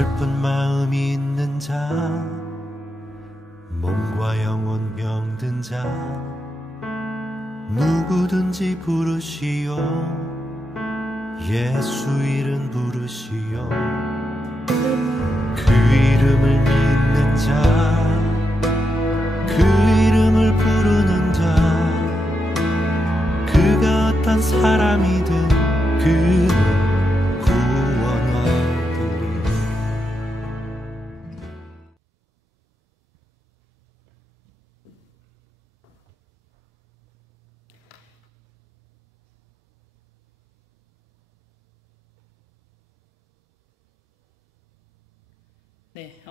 슬픈 마음이 있는 자, 몸과 영혼 병든 자, 누구든지 부르시오. 예수 이름 부르시오. 그 이름을 믿는 자, 그 이름을 부르는 자, 그가 어떤 사람이든 그는 네,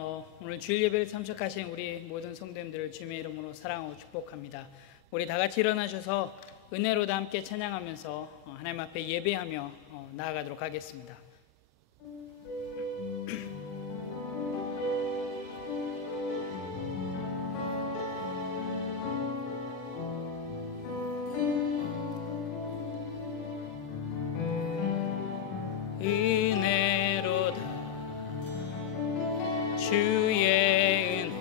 오늘 주일 예배를 참석하신 우리 모든 성도님들을 주님의 이름으로 사랑하고 축복합니다. 우리 다 같이 일어나셔서 은혜로다 함께 찬양하면서 하나님 앞에 예배하며 나아가도록 하겠습니다. 주의 은혜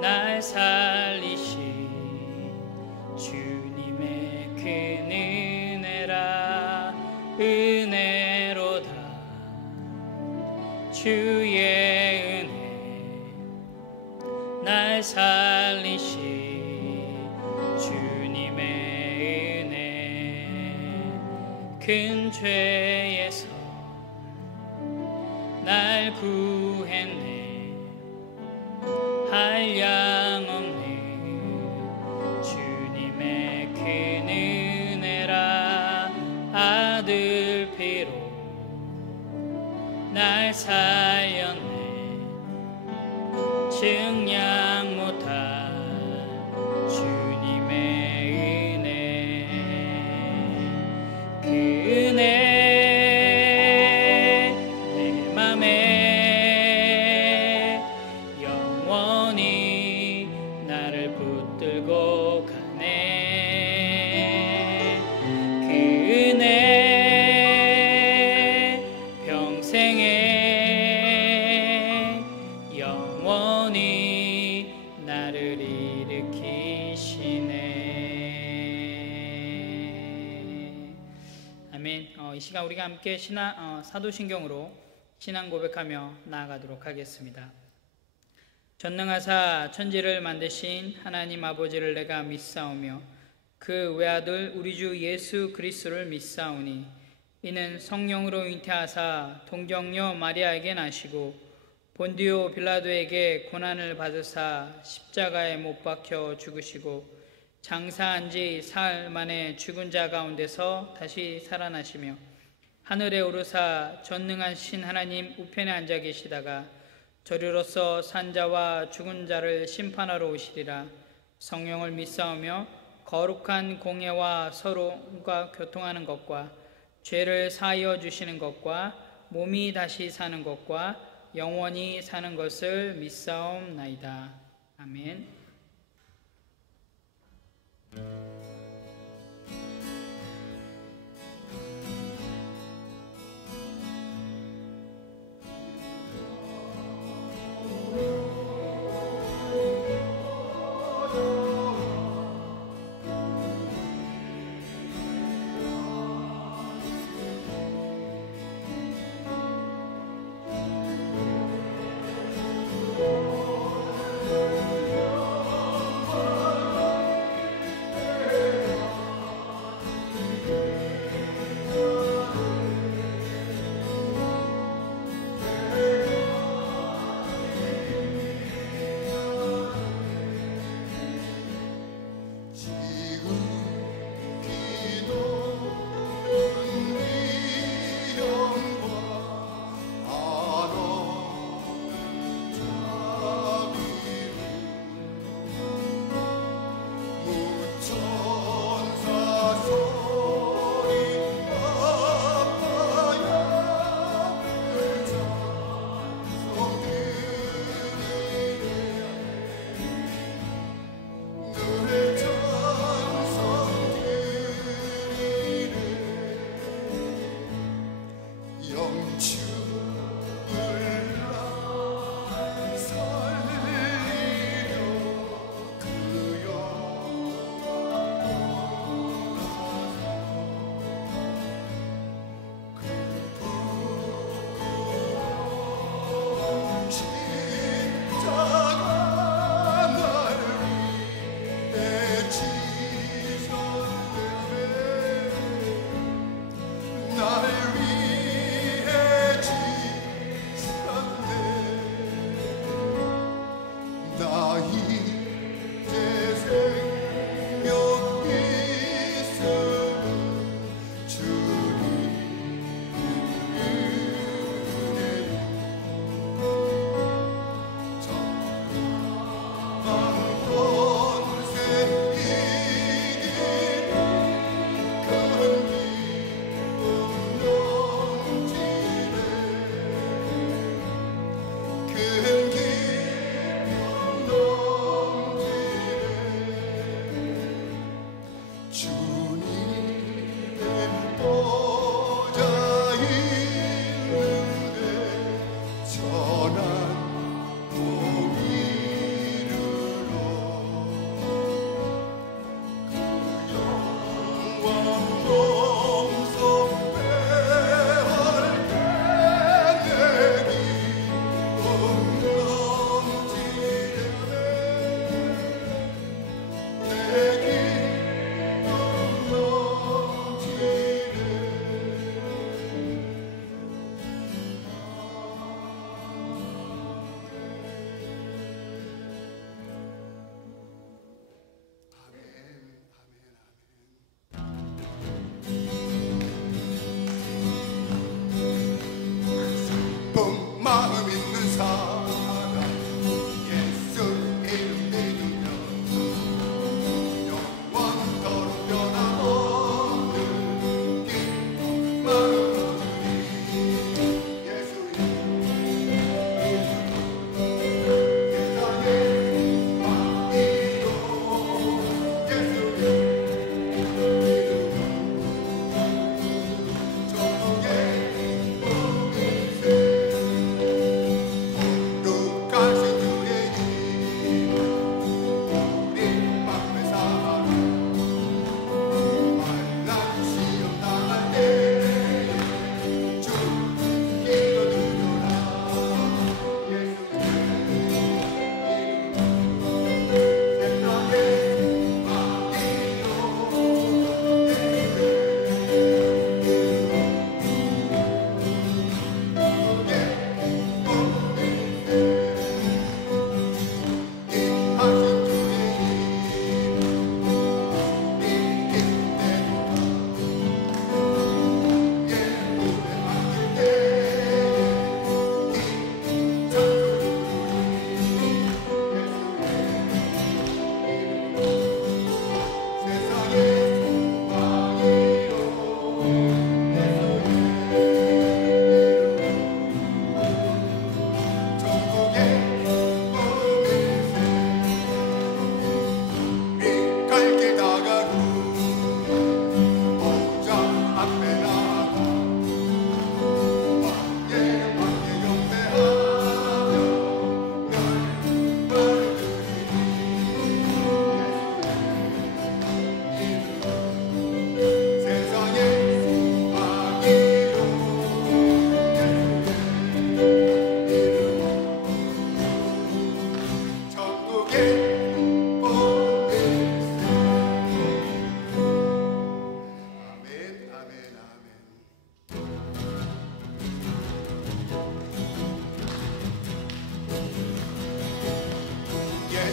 날 살리신 주님의 큰 은혜라. 은혜로다 주의 은혜 날 살리신 주님의 은혜. 큰 죄에서 날 구했네. 한량없는 주님의 큰 은혜라. 아들 피로 날 살렸네. 증량 못할 주님의 은혜. 그 은혜 이 시간 우리가 함께 사도신경으로 신앙 고백하며 나아가도록 하겠습니다. 전능하사 천지를 만드신 하나님 아버지를 내가 믿사오며 그 외아들 우리 주 예수 그리스도를 믿사오니 이는 성령으로 잉태하사 동정녀 마리아에게 나시고 본디오 빌라도에게 고난을 받으사 십자가에 못 박혀 죽으시고 장사한 지 사흘 만에 죽은 자 가운데서 다시 살아나시며 하늘에 오르사 전능한 신 하나님 우편에 앉아 계시다가 저리로서 산 자와 죽은 자를 심판하러 오시리라. 성령을 믿사오며 거룩한 공예와 서로가 교통하는 것과 죄를 사하여 주시는 것과 몸이 다시 사는 것과 영원히 사는 것을 믿사옵나이다. 아멘.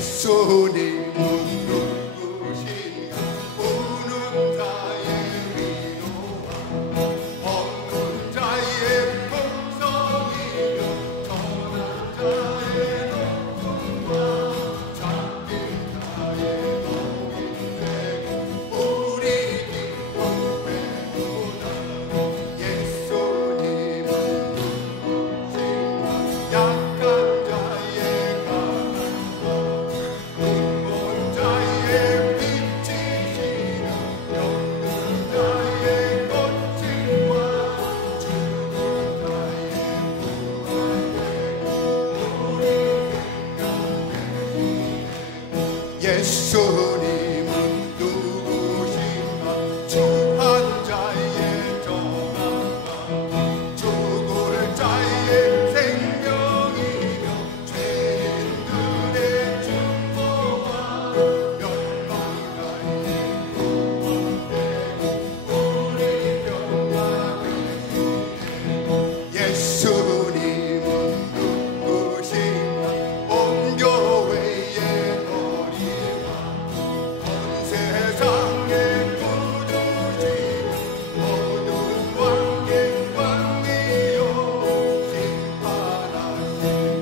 예수님은 누구신가 우는 자의 위로와 없는 자의 복성이며 떠난 자의 높음과 잠긴 자의 복이 되고 우리 기쁨 되도다 예수님은 누구신가 약한 자의 가난과 빈곤 자의 빛이시며 병든 자의 고침과 죽은 자의 부활되고 예수님은 누구신가 주한 자의 정함과 죽을 자의 생명이며 죄인들의 중보와 멸망자의 구원되고 우리 병나되시네 예수님은 누구신가 온 교회의 머리와 온 세상의 구주시고 모든 왕의 왕이요 심판하신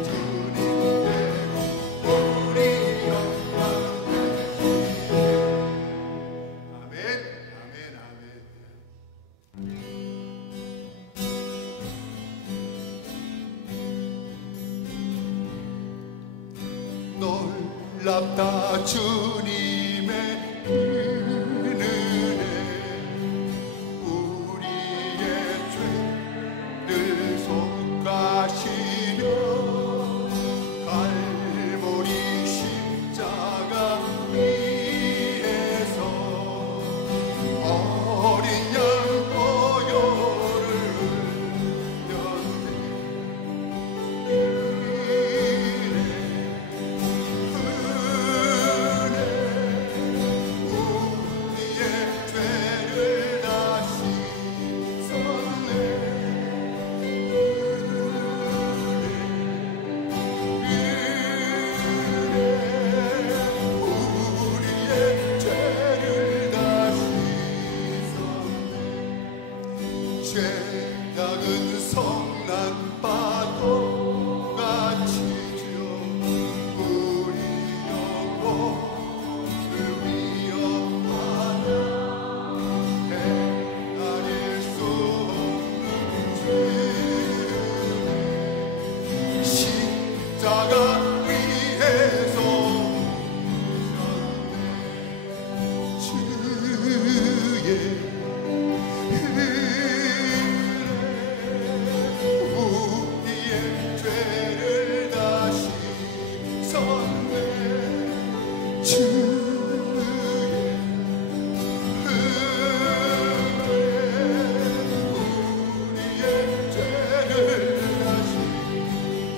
주님 되고 우리 영광 되시네 아멘 아멘 아멘 놀랍다 주님의 은혜 우리의 죄를 속하시려 갈보리 십자가 위에서 어린 양 보혈을 우리의 죄를 다시 썼네 우리의 죄를 다시 썼네 죄악은 성난 파도같이 우리 영혼을 위협하며 헤아릴 수 없는 죄 십자가 위에서 주의 우리의 죄를 다시 썼네 주의 우리의 죄를 다시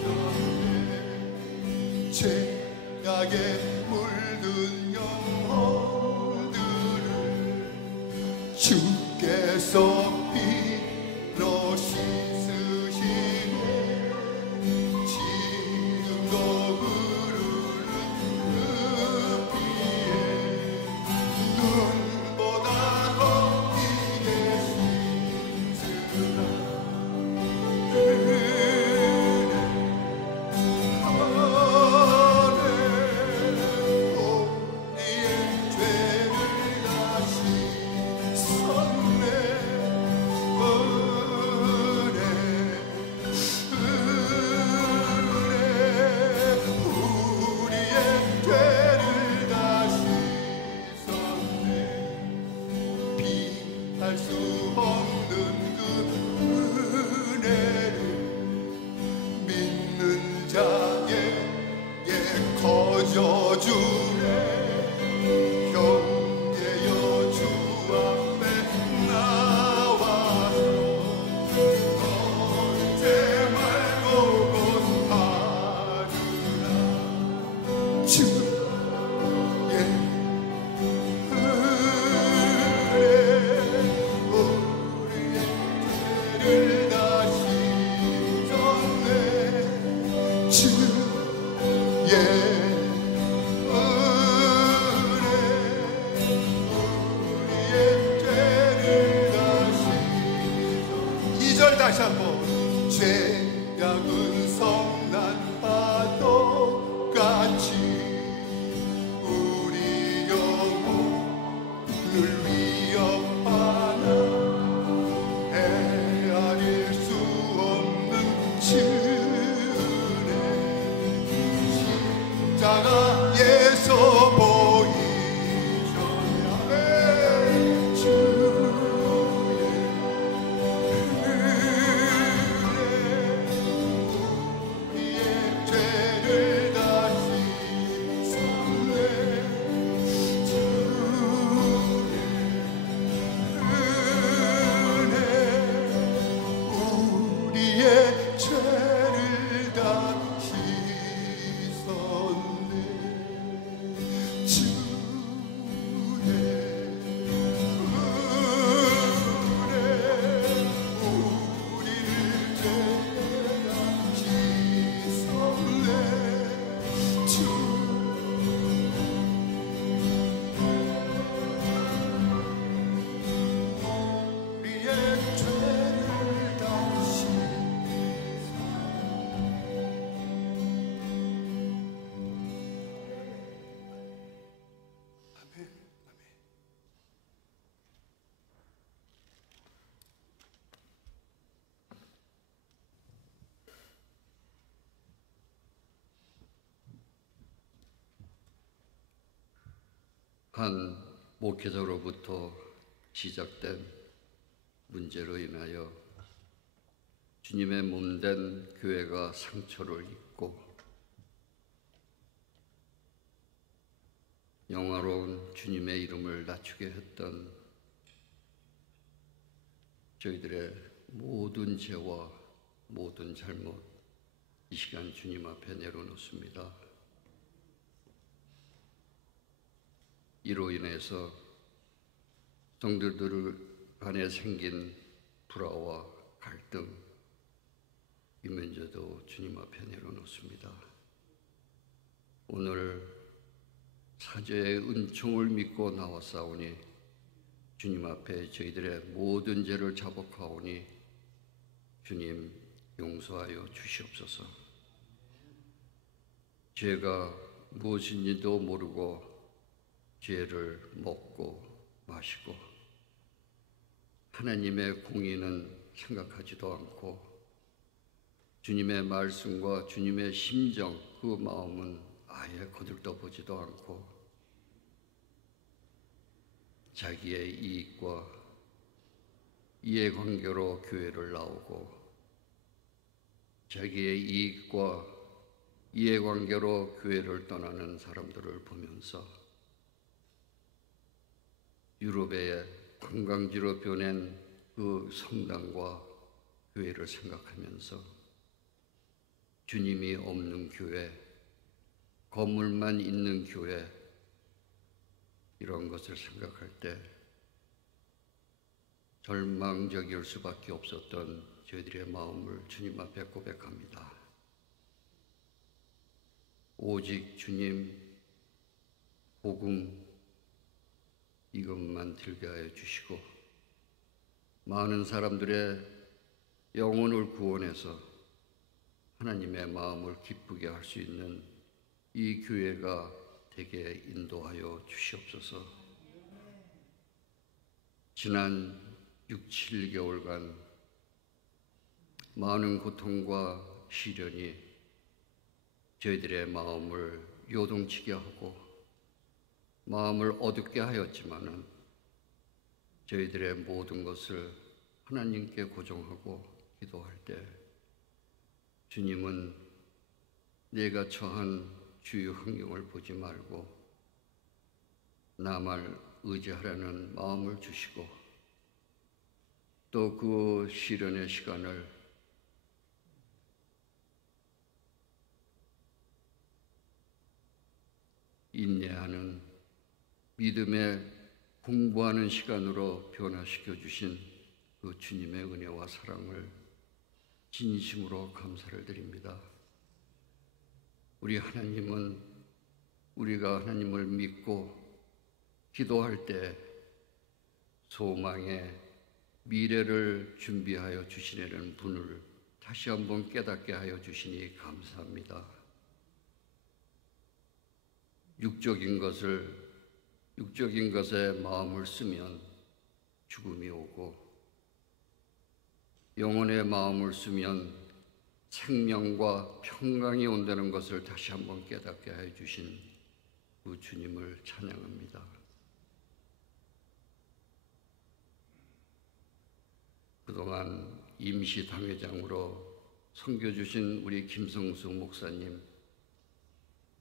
썼네 죄악에 물든 영혼들을 주께서 피로 씻으시네 지금도 흐르는 그 피에 눈보다 더 피게 씻으라 은혜 우리의 죄를 다시 썼네 우리의 죄를 다시 썼네 비할 수 없는 그 은혜를 믿는 자에게 거저주네 형제여 주 앞에 나와서 언제 말고 곧 하루라 주의 우리의 죄를 다시 썼네 주의 2절 다시 한번 죄악은 성난 파도 같이 우리 영혼을 위협하나 헤아릴 수 없는 주의 십자가에서 보이셨네 우리의 죄를 다시 샀네 우리의 죄를 다 씻었네 주의 우리를 죄다 씻었네 우리의 죄를 다시 한 목회자로부터 시작된 문제로 인하여 주님의 몸된 교회가 상처를 입고 영화로운 주님의 이름을 낮추게 했던 저희들의 모든 죄와 모든 잘못 이 시간 주님 앞에 내려놓습니다. 이로 인해서 성도들 간에 생긴 불화와 갈등 이 문제도 주님 앞에 내려놓습니다. 오늘 사죄의 은총을 믿고 나왔사오니 주님 앞에 저희들의 모든 죄를 자복하오니 주님 용서하여 주시옵소서. 죄가 무엇인지도 모르고 죄를 먹고 마시고 하나님의 공의는 생각하지도 않고 주님의 말씀과 주님의 심정 그 마음은 아예 거들떠보지도 않고 자기의 이익과 이해관계로 교회를 나오고 자기의 이익과 이해관계로 교회를 떠나는 사람들을 보면서 유럽의 관광지로 변한 그 성당과 교회를 생각하면서 주님이 없는 교회, 건물만 있는 교회 이런 것을 생각할 때 절망적일 수밖에 없었던 저희들의 마음을 주님 앞에 고백합니다. 오직 주님 복음 이것만 들게 하여 주시고 많은 사람들의 영혼을 구원해서 하나님의 마음을 기쁘게 할 수 있는 이 교회가 되게 인도하여 주시옵소서. 지난 6, 7개월간 많은 고통과 시련이 저희들의 마음을 요동치게 하고 마음을 어둡게 하였지만은 저희들의 모든 것을 하나님께 고정하고 기도할 때 주님은 내가 처한 주의 환경을 보지 말고 나만 의지하라는 마음을 주시고 또 그 시련의 시간을 인내하는 믿음의 공부하는 시간으로 변화시켜 주신 그 주님의 은혜와 사랑을 진심으로 감사를 드립니다. 우리 하나님은 우리가 하나님을 믿고 기도할 때 소망의 미래를 준비하여 주시려는 분을 다시 한번 깨닫게 하여 주시니 감사합니다. 육적인 것에 마음을 쓰면 죽음이 오고 영혼의 마음을 쓰면 생명과 평강이 온다는 것을 다시 한번 깨닫게 하여 주신 그 주님을 찬양합니다. 그동안 임시 당회장으로 섬겨주신 우리 김성수 목사님,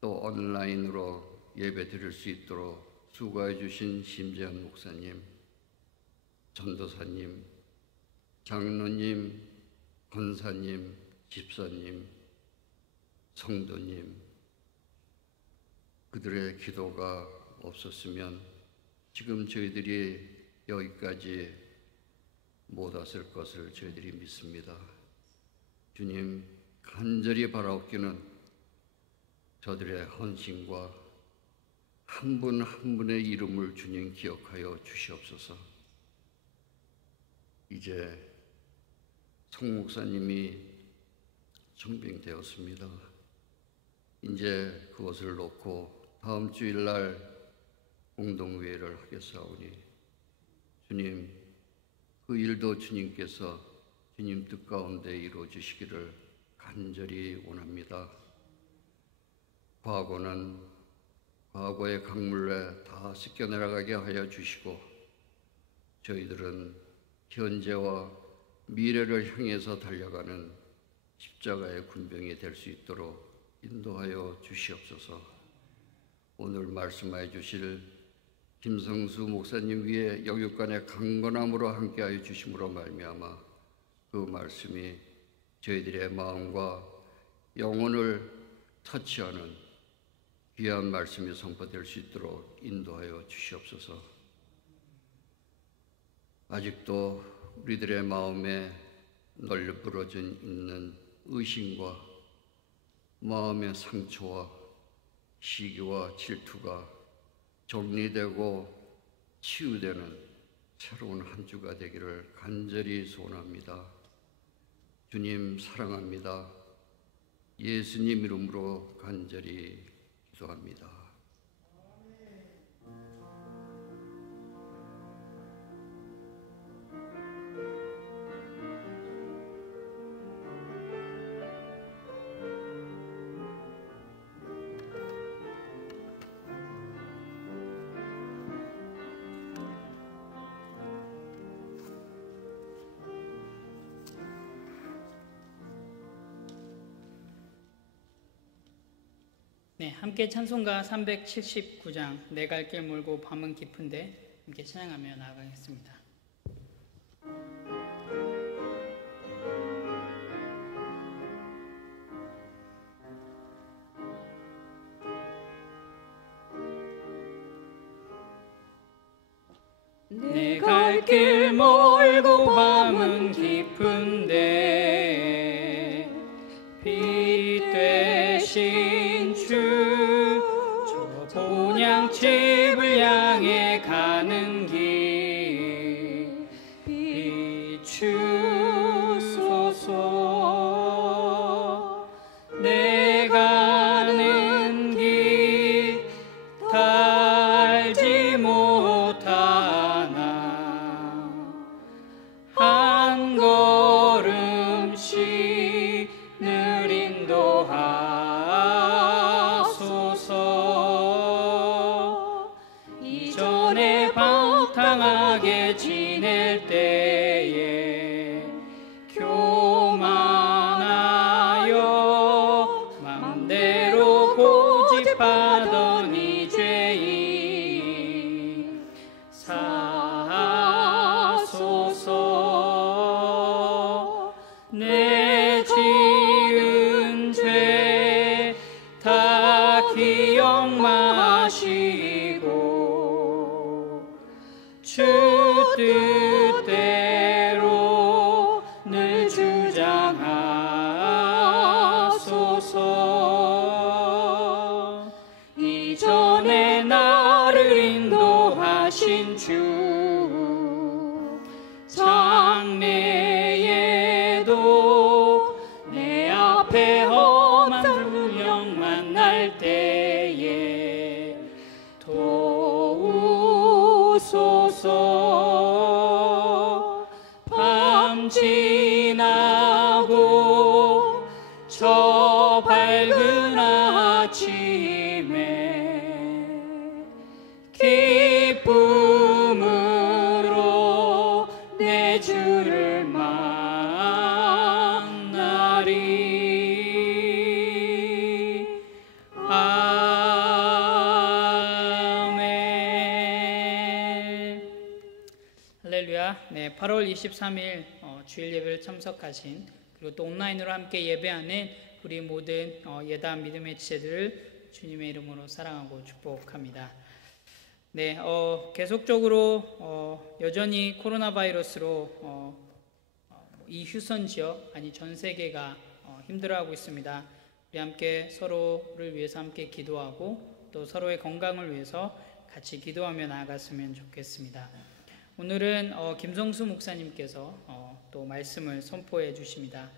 또 온라인으로 예배 드릴 수 있도록 수고해 주신 심재현 목사님, 전도사님, 장로님, 권사님, 집사님, 성도님, 그들의 기도가 없었으면 지금 저희들이 여기까지 못 왔을 것을 저희들이 믿습니다. 주님, 간절히 바라옵기는 저들의 헌신과 한 분 한 분의 이름을 주님 기억하여 주시옵소서. 이제 송 목사님이 정병되었습니다. 이제 그것을 놓고 다음 주일날 공동회의를 하겠사오니 주님, 그 일도 주님께서 주님 뜻 가운데 이루어 주시기를 간절히 원합니다. 과거는 과거의 강물에 다 씻겨 내려가게 하여 주시고 저희들은 현재와 미래를 향해서 달려가는 십자가의 군병이 될 수 있도록 인도하여 주시옵소서. 오늘 말씀하여 주실 김성수 목사님 위에 영육간의 강건함으로 함께하여 주심으로 말미암아 그 말씀이 저희들의 마음과 영혼을 터치하는 귀한 말씀이 선포될 수 있도록 인도하여 주시옵소서. 아직도 우리들의 마음에 널브러져 있는 의심과 마음의 상처와 시기와 질투가 정리되고 치유되는 새로운 한 주가 되기를 간절히 소원합니다. 주님 사랑합니다. 예수님 이름으로 간절히 기도합니다. 네, 함께 찬송가 379장 내 갈 길 멀고 밤은 깊은데 함께 찬양하며 나아가겠습니다. 내 갈 길 멀고 밤은 깊은데 빛 되신 주, 저 본향집을 향해 가는 길 비추소서. 내 가는 길 다 알지 못하나 나고 저 밝은 아침에 기쁨으로 내 주를 만나리. 아멘. 할렐루야. 네, 8월 23일 주일 예배를 참석하신, 그리고 또 온라인으로 함께 예배하는 우리 모든 예담 믿음의 지체들을 주님의 이름으로 사랑하고 축복합니다. 네, 계속적으로 여전히 코로나 바이러스로 이 휴선 지역, 아니 전 세계가 힘들어하고 있습니다. 우리 함께 서로를 위해서 함께 기도하고 또 서로의 건강을 위해서 같이 기도하며 나아갔으면 좋겠습니다. 오늘은 김성수 목사님께서 또 말씀을 선포해 주십니다.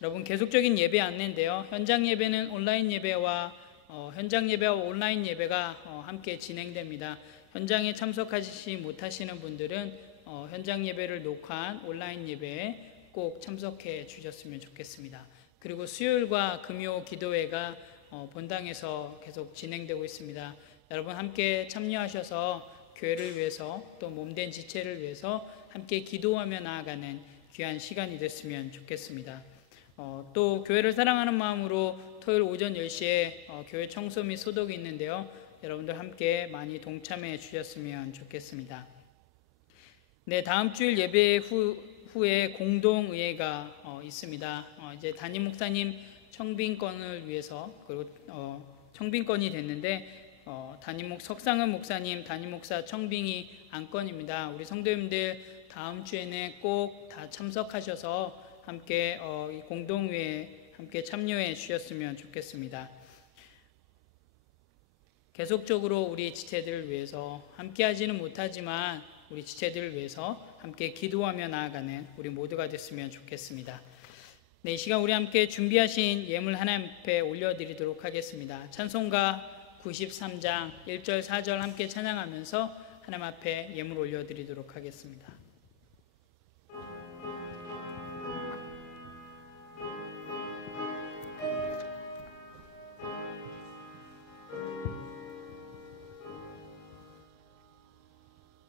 여러분, 계속적인 예배 안내인데요. 현장 예배는 온라인 예배와 현장 예배와 온라인 예배가 함께 진행됩니다. 현장에 참석하시지 못하시는 분들은 현장 예배를 녹화한 온라인 예배에 꼭 참석해 주셨으면 좋겠습니다. 그리고 수요일과 금요 기도회가 본당에서 계속 진행되고 있습니다. 여러분 함께 참여하셔서 교회를 위해서 또 몸된 지체를 위해서 함께 기도하며 나아가는 귀한 시간이 됐으면 좋겠습니다. 또 교회를 사랑하는 마음으로 토요일 오전 10시에 교회 청소 및 소독이 있는데요. 여러분들 함께 많이 동참해 주셨으면 좋겠습니다. 네, 다음 주일 예배 후에 공동의회가 있습니다. 이제 담임 목사님 청빙권을 위해서, 그리고 청빙권이 됐는데 석상은 목사님 담임 목사 청빙이 안건입니다. 우리 성도님들 다음 주에는 꼭 다 참석하셔서 함께 이 공동회에 함께 참여해 주셨으면 좋겠습니다. 계속적으로 우리 지체들을 위해서 함께 하지는 못하지만 우리 지체들을 위해서 함께 기도하며 나아가는 우리 모두가 됐으면 좋겠습니다. 네, 이 시간 우리 함께 준비하신 예물 하나님 앞에 올려드리도록 하겠습니다. 찬송가 93장 1절 4절 함께 찬양하면서 하나님 앞에 예물 올려드리도록 하겠습니다.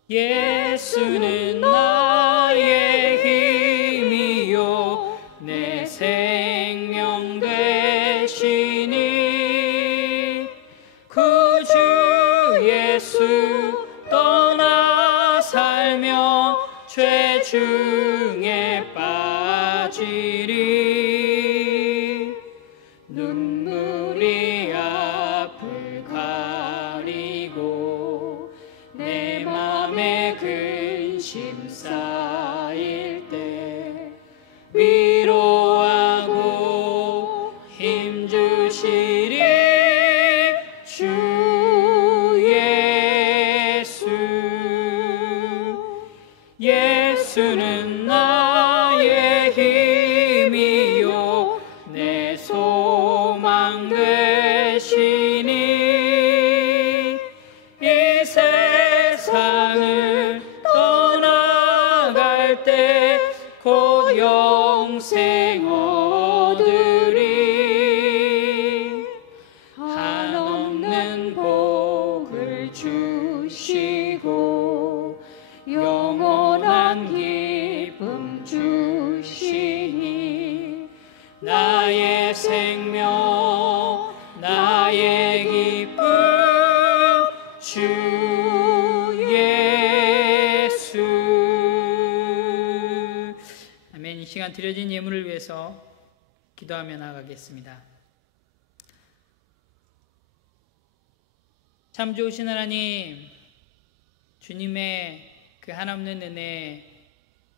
예수는 나의 힘이요 내 생명 되시니 구주 예수 떠나 살며 죄 중에 빠지리. 눈물이 앞을 가리고 내 맘에 근심 쌓일 때 위로하고 힘주시리 주 예수. 예수는 나의 힘이요 내 소망 되시니 이 세상을 떠나갈 때 곧 영생 얻으리. 한없는 복을 주시고 영원한 기쁨 주시니 나의 생명 나의 기쁨 주 예수. 아멘. 이 시간 드려진 예물을 위해서 기도하며 나아가겠습니다. 참 좋으신 하나님, 주님의 그 한없는 은혜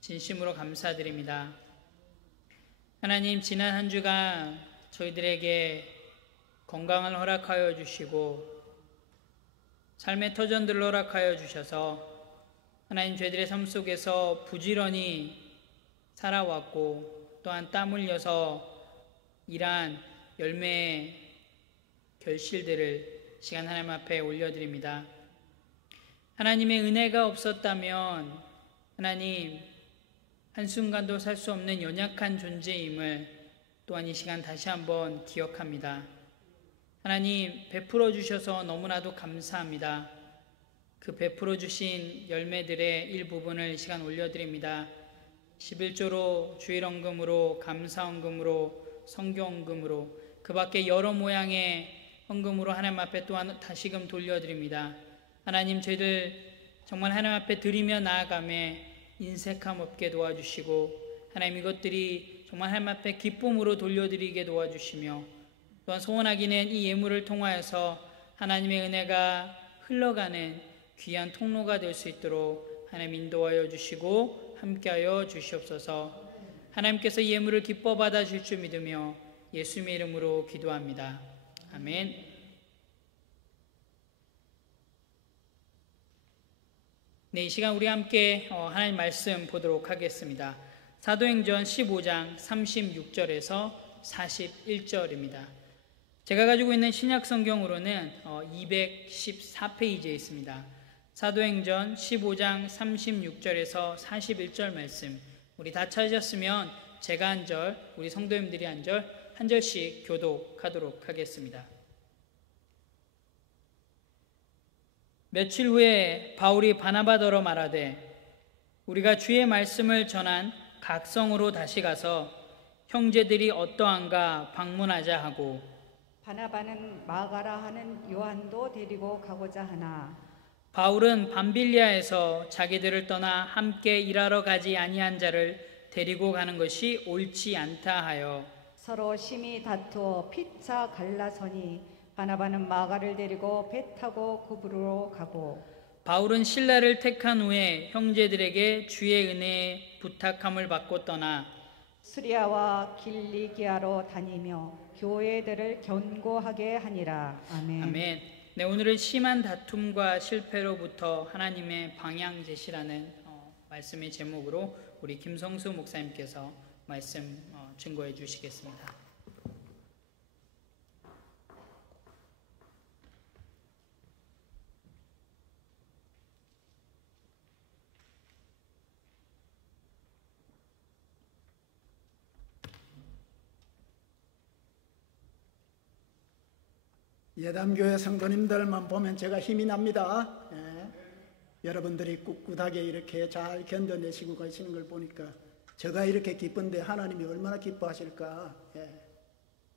진심으로 감사드립니다. 하나님, 지난 한 주간 저희들에게 건강을 허락하여 주시고 삶의 터전들을 허락하여 주셔서 하나님 저희들의 삶 속에서 부지런히 살아왔고 또한 땀 흘려서 일한 열매의 결실들을 시간 하나님 앞에 올려드립니다. 하나님의 은혜가 없었다면 하나님 한순간도 살 수 없는 연약한 존재임을 또한 이 시간 다시 한번 기억합니다. 하나님, 베풀어 주셔서 너무나도 감사합니다. 그 베풀어 주신 열매들의 일부분을 이 시간 올려드립니다. 11조로, 주일헌금으로, 감사헌금으로, 성경헌금으로, 그 밖에 여러 모양의 헌금으로 하나님 앞에 또한 다시금 돌려드립니다. 하나님, 저희들 정말 하나님 앞에 드리며 나아가매 인색함 없게 도와주시고, 하나님, 이것들이 정말 하나님 앞에 기쁨으로 돌려드리게 도와주시며, 또한 소원하기는 이 예물을 통하여서 하나님의 은혜가 흘러가는 귀한 통로가 될 수 있도록 하나님 인도하여 주시고 함께하여 주시옵소서. 하나님께서 이 예물을 기뻐 받아주실 줄 믿으며 예수님의 이름으로 기도합니다. 아멘. 네, 이 시간 우리 함께 하나님 말씀 보도록 하겠습니다. 사도행전 15장 36절에서 41절입니다. 제가 가지고 있는 신약 성경으로는 214페이지에 있습니다. 사도행전 15장 36절에서 41절 말씀, 우리 다 찾으셨으면 제가 한 절, 우리 성도님들이 한 절, 한 절씩 교독하도록 하겠습니다. 며칠 후에 바울이 바나바더러 말하되, 우리가 주의 말씀을 전한 각성으로 다시 가서 형제들이 어떠한가 방문하자 하고, 바나바는 마가라 하는 요한도 데리고 가고자 하나, 바울은 밤빌리아에서 자기들을 떠나 함께 일하러 가지 아니한 자를 데리고 가는 것이 옳지 않다 하여 서로 심히 다투어 피차 갈라서니, 바나바는 마가를 데리고 배 타고 구브로로 가고, 바울은 신라를 택한 후에 형제들에게 주의 은혜에 부탁함을 받고 떠나 수리아와 길리기아로 다니며 교회들을 견고하게 하니라. 아멘. 아멘. 네, 오늘은 심한 다툼과 실패로부터 하나님의 방향 제시라는 말씀의 제목으로 우리 김성수 목사님께서 말씀 증거해 주시겠습니다. 예담교회 성도님들만 보면 제가 힘이 납니다. 여러분들이 꿋꿋하게 이렇게 잘 견뎌내시고 가시는 걸 보니까 제가 이렇게 기쁜데 하나님이 얼마나 기뻐하실까.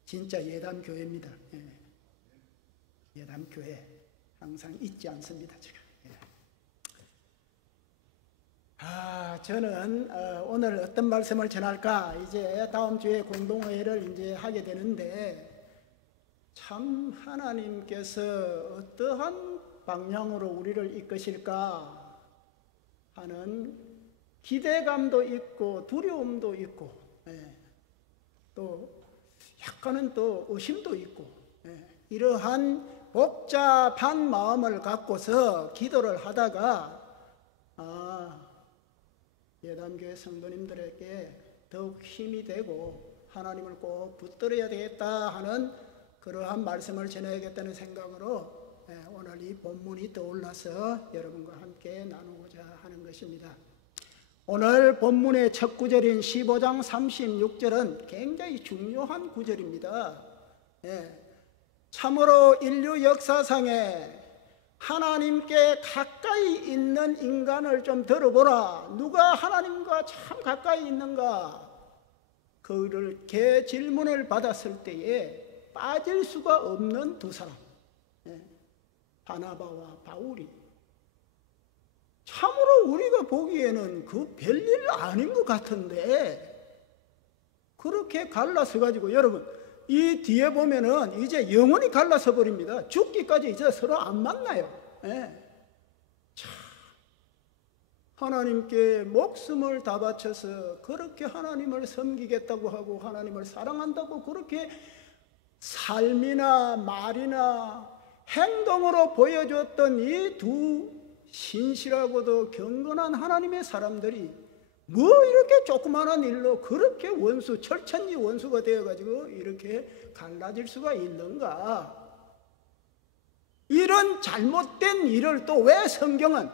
진짜 예담교회입니다. 예담교회 항상 잊지 않습니다. 제가. 저는 오늘 어떤 말씀을 전할까, 이제 다음 주에 공동회의를 이제 하게 되는데, 참 하나님께서 어떠한 방향으로 우리를 이끄실까 하는 기대감도 있고 두려움도 있고, 또 약간은 또 의심도 있고, 이러한 복잡한 마음을 갖고서 기도를 하다가 예담교회 성도님들에게 더욱 힘이 되고 하나님을 꼭 붙들어야 되겠다 하는 그러한 말씀을 전해야겠다는 생각으로 오늘 이 본문이 떠올라서 여러분과 함께 나누고자 하는 것입니다. 오늘 본문의 첫 구절인 15장 36절은 굉장히 중요한 구절입니다. 참으로 인류 역사상에 하나님께 가까이 있는 인간을 좀 들어보라. 누가 하나님과 참 가까이 있는가? 그렇게 질문을 받았을 때에 빠질 수가 없는 두 사람, 바나바와 바울이 참으로 우리가 보기에는 그 별일 아닌 것 같은데 그렇게 갈라서 가지고, 여러분 이 뒤에 보면은 이제 영원히 갈라서 버립니다. 죽기까지 이제 서로 안 만나요. 참 하나님께 목숨을 다 바쳐서 그렇게 하나님을 섬기겠다고 하고 하나님을 사랑한다고 그렇게 삶이나 말이나 행동으로 보여줬던 이 두 신실하고도 경건한 하나님의 사람들이 뭐 이렇게 조그마한 일로 그렇게 원수, 철천지 원수가 되어가지고 이렇게 갈라질 수가 있는가? 이런 잘못된 일을 또 왜 성경은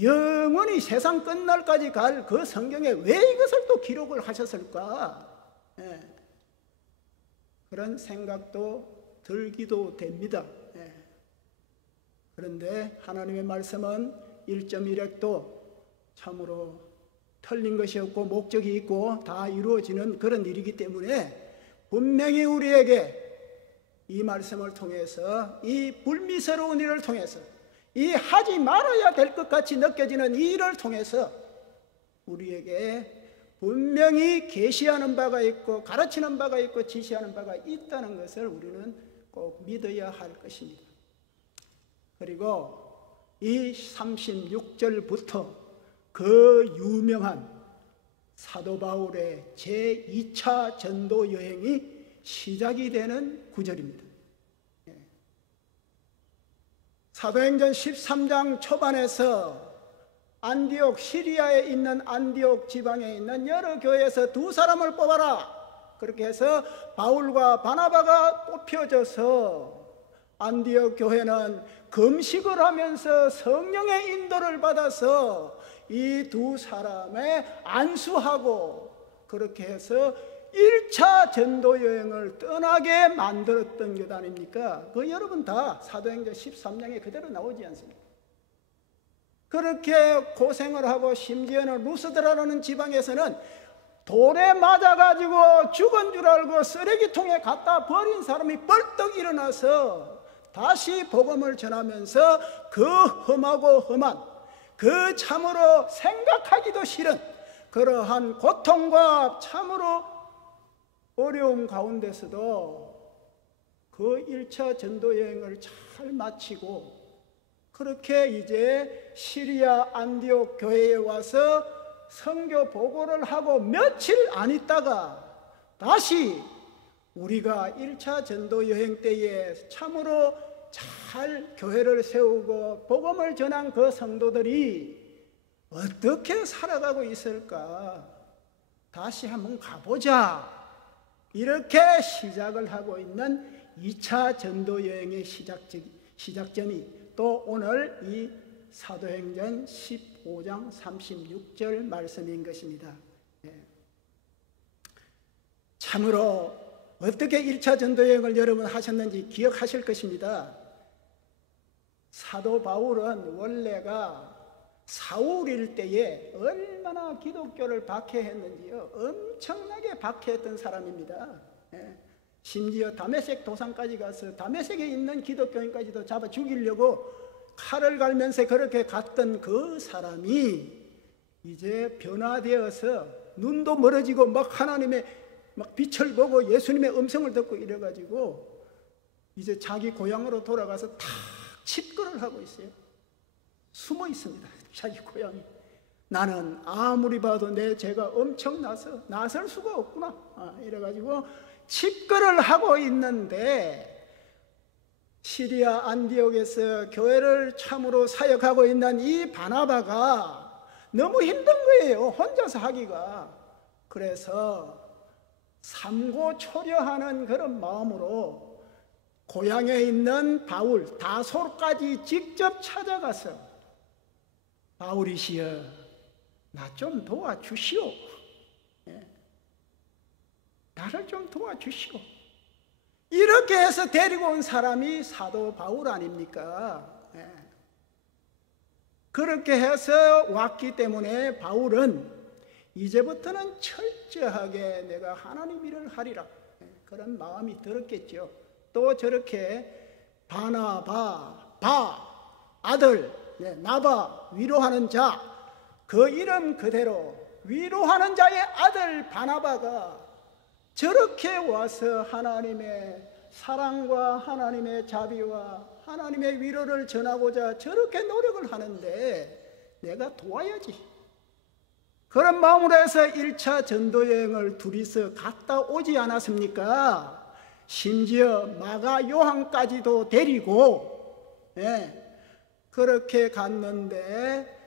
영원히 세상 끝날까지 갈 그 성경에 왜 이것을 또 기록을 하셨을까? 그런 생각도 들기도 됩니다. 그런데 하나님의 말씀은 1.1획도 참으로 틀린 것이 없고 목적이 있고 다 이루어지는 그런 일이기 때문에 분명히 우리에게 이 말씀을 통해서, 이 불미스러운 일을 통해서, 이 하지 말아야 될 것 같이 느껴지는 이 일을 통해서 우리에게 분명히 계시하는 바가 있고 가르치는 바가 있고 지시하는 바가 있다는 것을 우리는 꼭 믿어야 할 것입니다. 그리고 이 36절부터 그 유명한 사도 바울의 제2차 전도 여행이 시작이 되는 구절입니다. 사도행전 13장 초반에서 안디옥, 시리아에 있는 안디옥 지방에 있는 여러 교회에서 두 사람을 뽑아라, 그렇게 해서 바울과 바나바가 뽑혀져서 안디옥 교회는 금식을 하면서 성령의 인도를 받아서 이 두 사람의 안수하고, 그렇게 해서 1차 전도 여행을 떠나게 만들었던 것 아닙니까? 그 여러분 다 사도행전 13장에 그대로 나오지 않습니까? 그렇게 고생을 하고 심지어는 루스드라라는 지방에서는 돌에 맞아가지고 죽은 줄 알고 쓰레기통에 갖다 버린 사람이 벌떡 일어나서 다시 복음을 전하면서 그 험하고 험한, 그 참으로 생각하기도 싫은 그러한 고통과 참으로 어려움 가운데서도 그 1차 전도 여행을 잘 마치고 그렇게 이제 시리아 안디옥 교회에 와서 선교 보고를 하고 며칠 안 있다가 다시 우리가 1차 전도 여행 때에 참으로 잘 교회를 세우고 복음을 전한 그 성도들이 어떻게 살아가고 있을까? 다시 한번 가보자. 이렇게 시작을 하고 있는 2차 전도 여행의 시작점이 또 오늘 이 사도행전 15장 36절 말씀인 것입니다. 참으로 어떻게 1차 전도 여행을 여러분 하셨는지 기억하실 것입니다. 사도 바울은 원래가 사울일 때에 얼마나 기독교를 박해했는지요. 엄청나게 박해했던 사람입니다. 심지어 다메섹 도상까지 가서 다메섹에 있는 기독교인까지도 잡아 죽이려고 칼을 갈면서 그렇게 갔던 그 사람이 이제 변화되어서 눈도 멀어지고 막 하나님의 막 빛을 보고 예수님의 음성을 듣고 이래가지고 이제 자기 고향으로 돌아가서 탁 칩거를 하고 있어요. 숨어 있습니다. 자기 고향이. 나는 아무리 봐도 내 죄가 엄청나서 나설 수가 없구나. 이래가지고 칩거를 하고 있는데 시리아 안디옥에서 교회를 참으로 사역하고 있는 이 바나바가 너무 힘든 거예요. 혼자서 하기가. 그래서 삼고초려하는 그런 마음으로 고향에 있는 바울 다솔까지 직접 찾아가서 바울이시여 나 좀 도와주시오. 나를 좀 도와주시오. 이렇게 해서 데리고 온 사람이 사도 바울 아닙니까? 그렇게 해서 왔기 때문에 바울은 이제부터는 철저하게 내가 하나님 일을 하리라 그런 마음이 들었겠죠. 또 저렇게 바나바, 아들, 나바, 위로하는 자, 그 이름 그대로 위로하는 자의 아들 바나바가 저렇게 와서 하나님의 사랑과 하나님의 자비와 하나님의 위로를 전하고자 저렇게 노력을 하는데 내가 도와야지. 그런 마음으로 해서 1차 전도여행을 둘이서 갔다 오지 않았습니까? 심지어 마가 요한까지도 데리고 그렇게 갔는데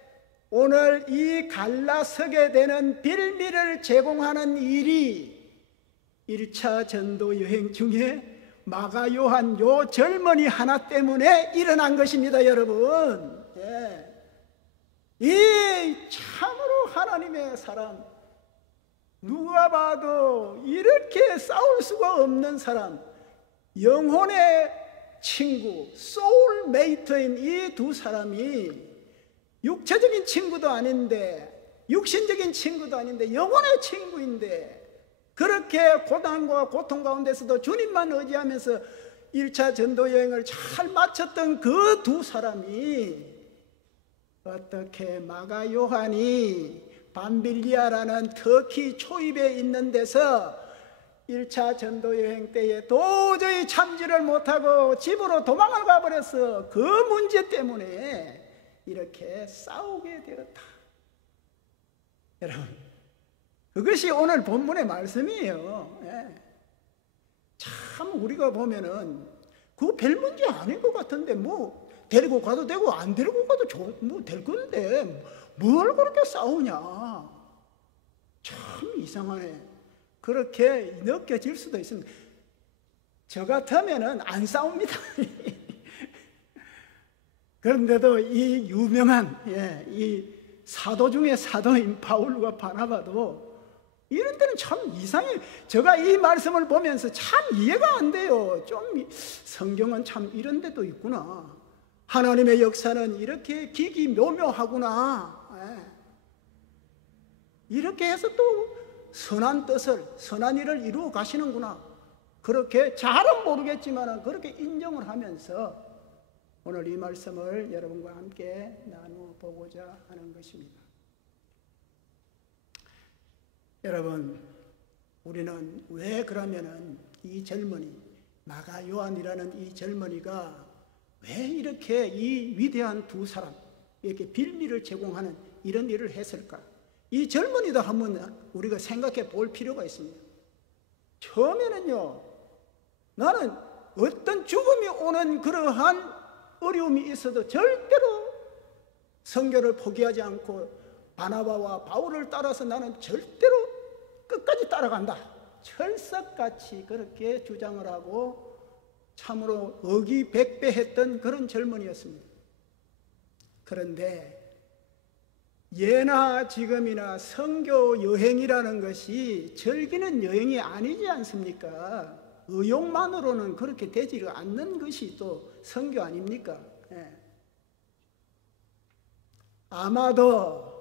오늘 이 갈라서게 되는 빌미를 제공하는 일이 1차 전도 여행 중에 마가 요한 요 젊은이 하나 때문에 일어난 것입니다, 여러분. 이 참으로 하나님의 사람, 누가 봐도 이렇게 싸울 수가 없는 사람, 영혼의 친구, 소울메이트인 이 두 사람이 육체적인 친구도 아닌데, 육신적인 친구도 아닌데 영혼의 친구인데, 그렇게 고난과 고통 가운데서도 주님만 의지하면서 1차 전도 여행을 잘 마쳤던 그 두 사람이 어떻게 마가 요한이 밤빌리아라는 터키 초입에 있는 데서 1차 전도 여행 때에 도저히 참지를 못하고 집으로 도망을 가버렸어. 그 문제 때문에 이렇게 싸우게 되었다. 여러분, 그것이 오늘 본문의 말씀이에요. 예. 참 우리가 보면은 그거 별 문제 아닌 것 같은데 뭐 데리고 가도 되고 안 데리고 가도 뭐 될 건데 뭘 그렇게 싸우냐. 참 이상하네. 그렇게 느껴질 수도 있습니다. 저 같으면은 안 싸웁니다. 그런데도 이 유명한 이 사도 중에 사도인 바울과 바나바도 이런 때는 참 이상해요. 제가 이 말씀을 보면서 참 이해가 안 돼요. 좀 성경은 참 이런 데도 있구나. 하나님의 역사는 이렇게 기기묘묘하구나. 이렇게 해서 또 선한 뜻을, 선한 일을 이루어 가시는구나. 그렇게 잘은 모르겠지만 그렇게 인정을 하면서 오늘 이 말씀을 여러분과 함께 나누어 보고자 하는 것입니다. 여러분, 우리는 왜 그러면은 이 젊은이, 마가 요한이라는 이 젊은이가 왜 이렇게 이 위대한 두 사람, 이렇게 빌미를 제공하는 이런 일을 했을까? 이 젊은이도 한번 우리가 생각해 볼 필요가 있습니다. 처음에는요, 나는 어떤 죽음이 오는 그러한 어려움이 있어도 절대로 선교를 포기하지 않고 바나바와 바울을 따라서 나는 절대로 끝까지 따라간다. 철석같이 그렇게 주장을 하고 참으로 의기백배했던 그런 젊은이였습니다. 그런데 예나 지금이나 선교 여행이라는 것이 즐기는 여행이 아니지 않습니까? 의욕만으로는 그렇게 되지 않는 것이 또 선교 아닙니까? 아마도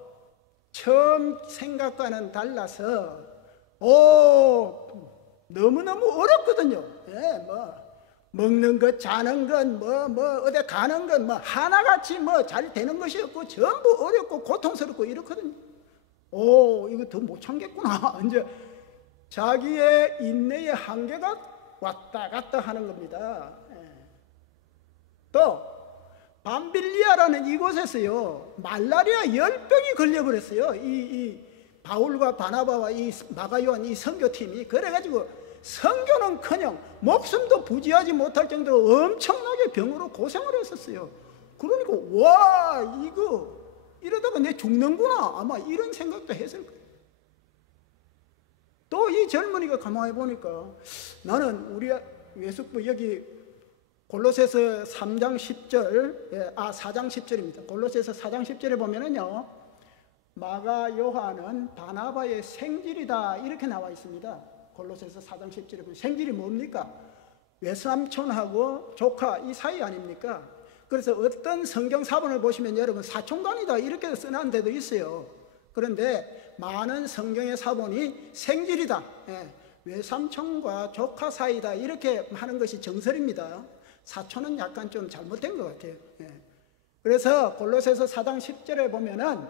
처음 생각과는 달라서 너무너무 어렵거든요. 먹는 것, 자는 것, 어디 가는 것, 하나같이 잘 되는 것이 없고 전부 어렵고 고통스럽고 이렇거든요. 이거 더 못 참겠구나. 이제 자기의 인내의 한계가 왔다 갔다 하는 겁니다. 또 밤빌리아라는 이곳에서요, 말라리아 열병이 걸려버렸어요. 이 바울과 바나바와 이 마가 요한 이 선교팀이. 그래가지고 선교는커녕 목숨도 부지하지 못할 정도로 엄청나게 병으로 고생을 했었어요. 그러니까 와, 이러다가 내 죽는구나, 아마 이런 생각도 했을 거예요. 또 이 젊은이가 가만히 보니까 나는 우리 외숙부 여기 골로새서 3장 10절, 4장 10절입니다. 골로새서 4장 10절에 보면은요, 마가 요한은 바나바의 생질이다 이렇게 나와 있습니다. 골로새서 4장 10절에 보면 생질이 뭡니까? 외삼촌하고 조카 이 사이 아닙니까? 그래서 어떤 성경 사본을 보시면 여러분 사촌간이다 이렇게 써놓은 데도 있어요. 그런데 많은 성경의 사본이 생질이다, 외삼촌과 조카 사이다 이렇게 하는 것이 정설입니다. 사촌은 약간 좀 잘못된 것 같아요. 그래서 골로새서 4장 10절에 보면은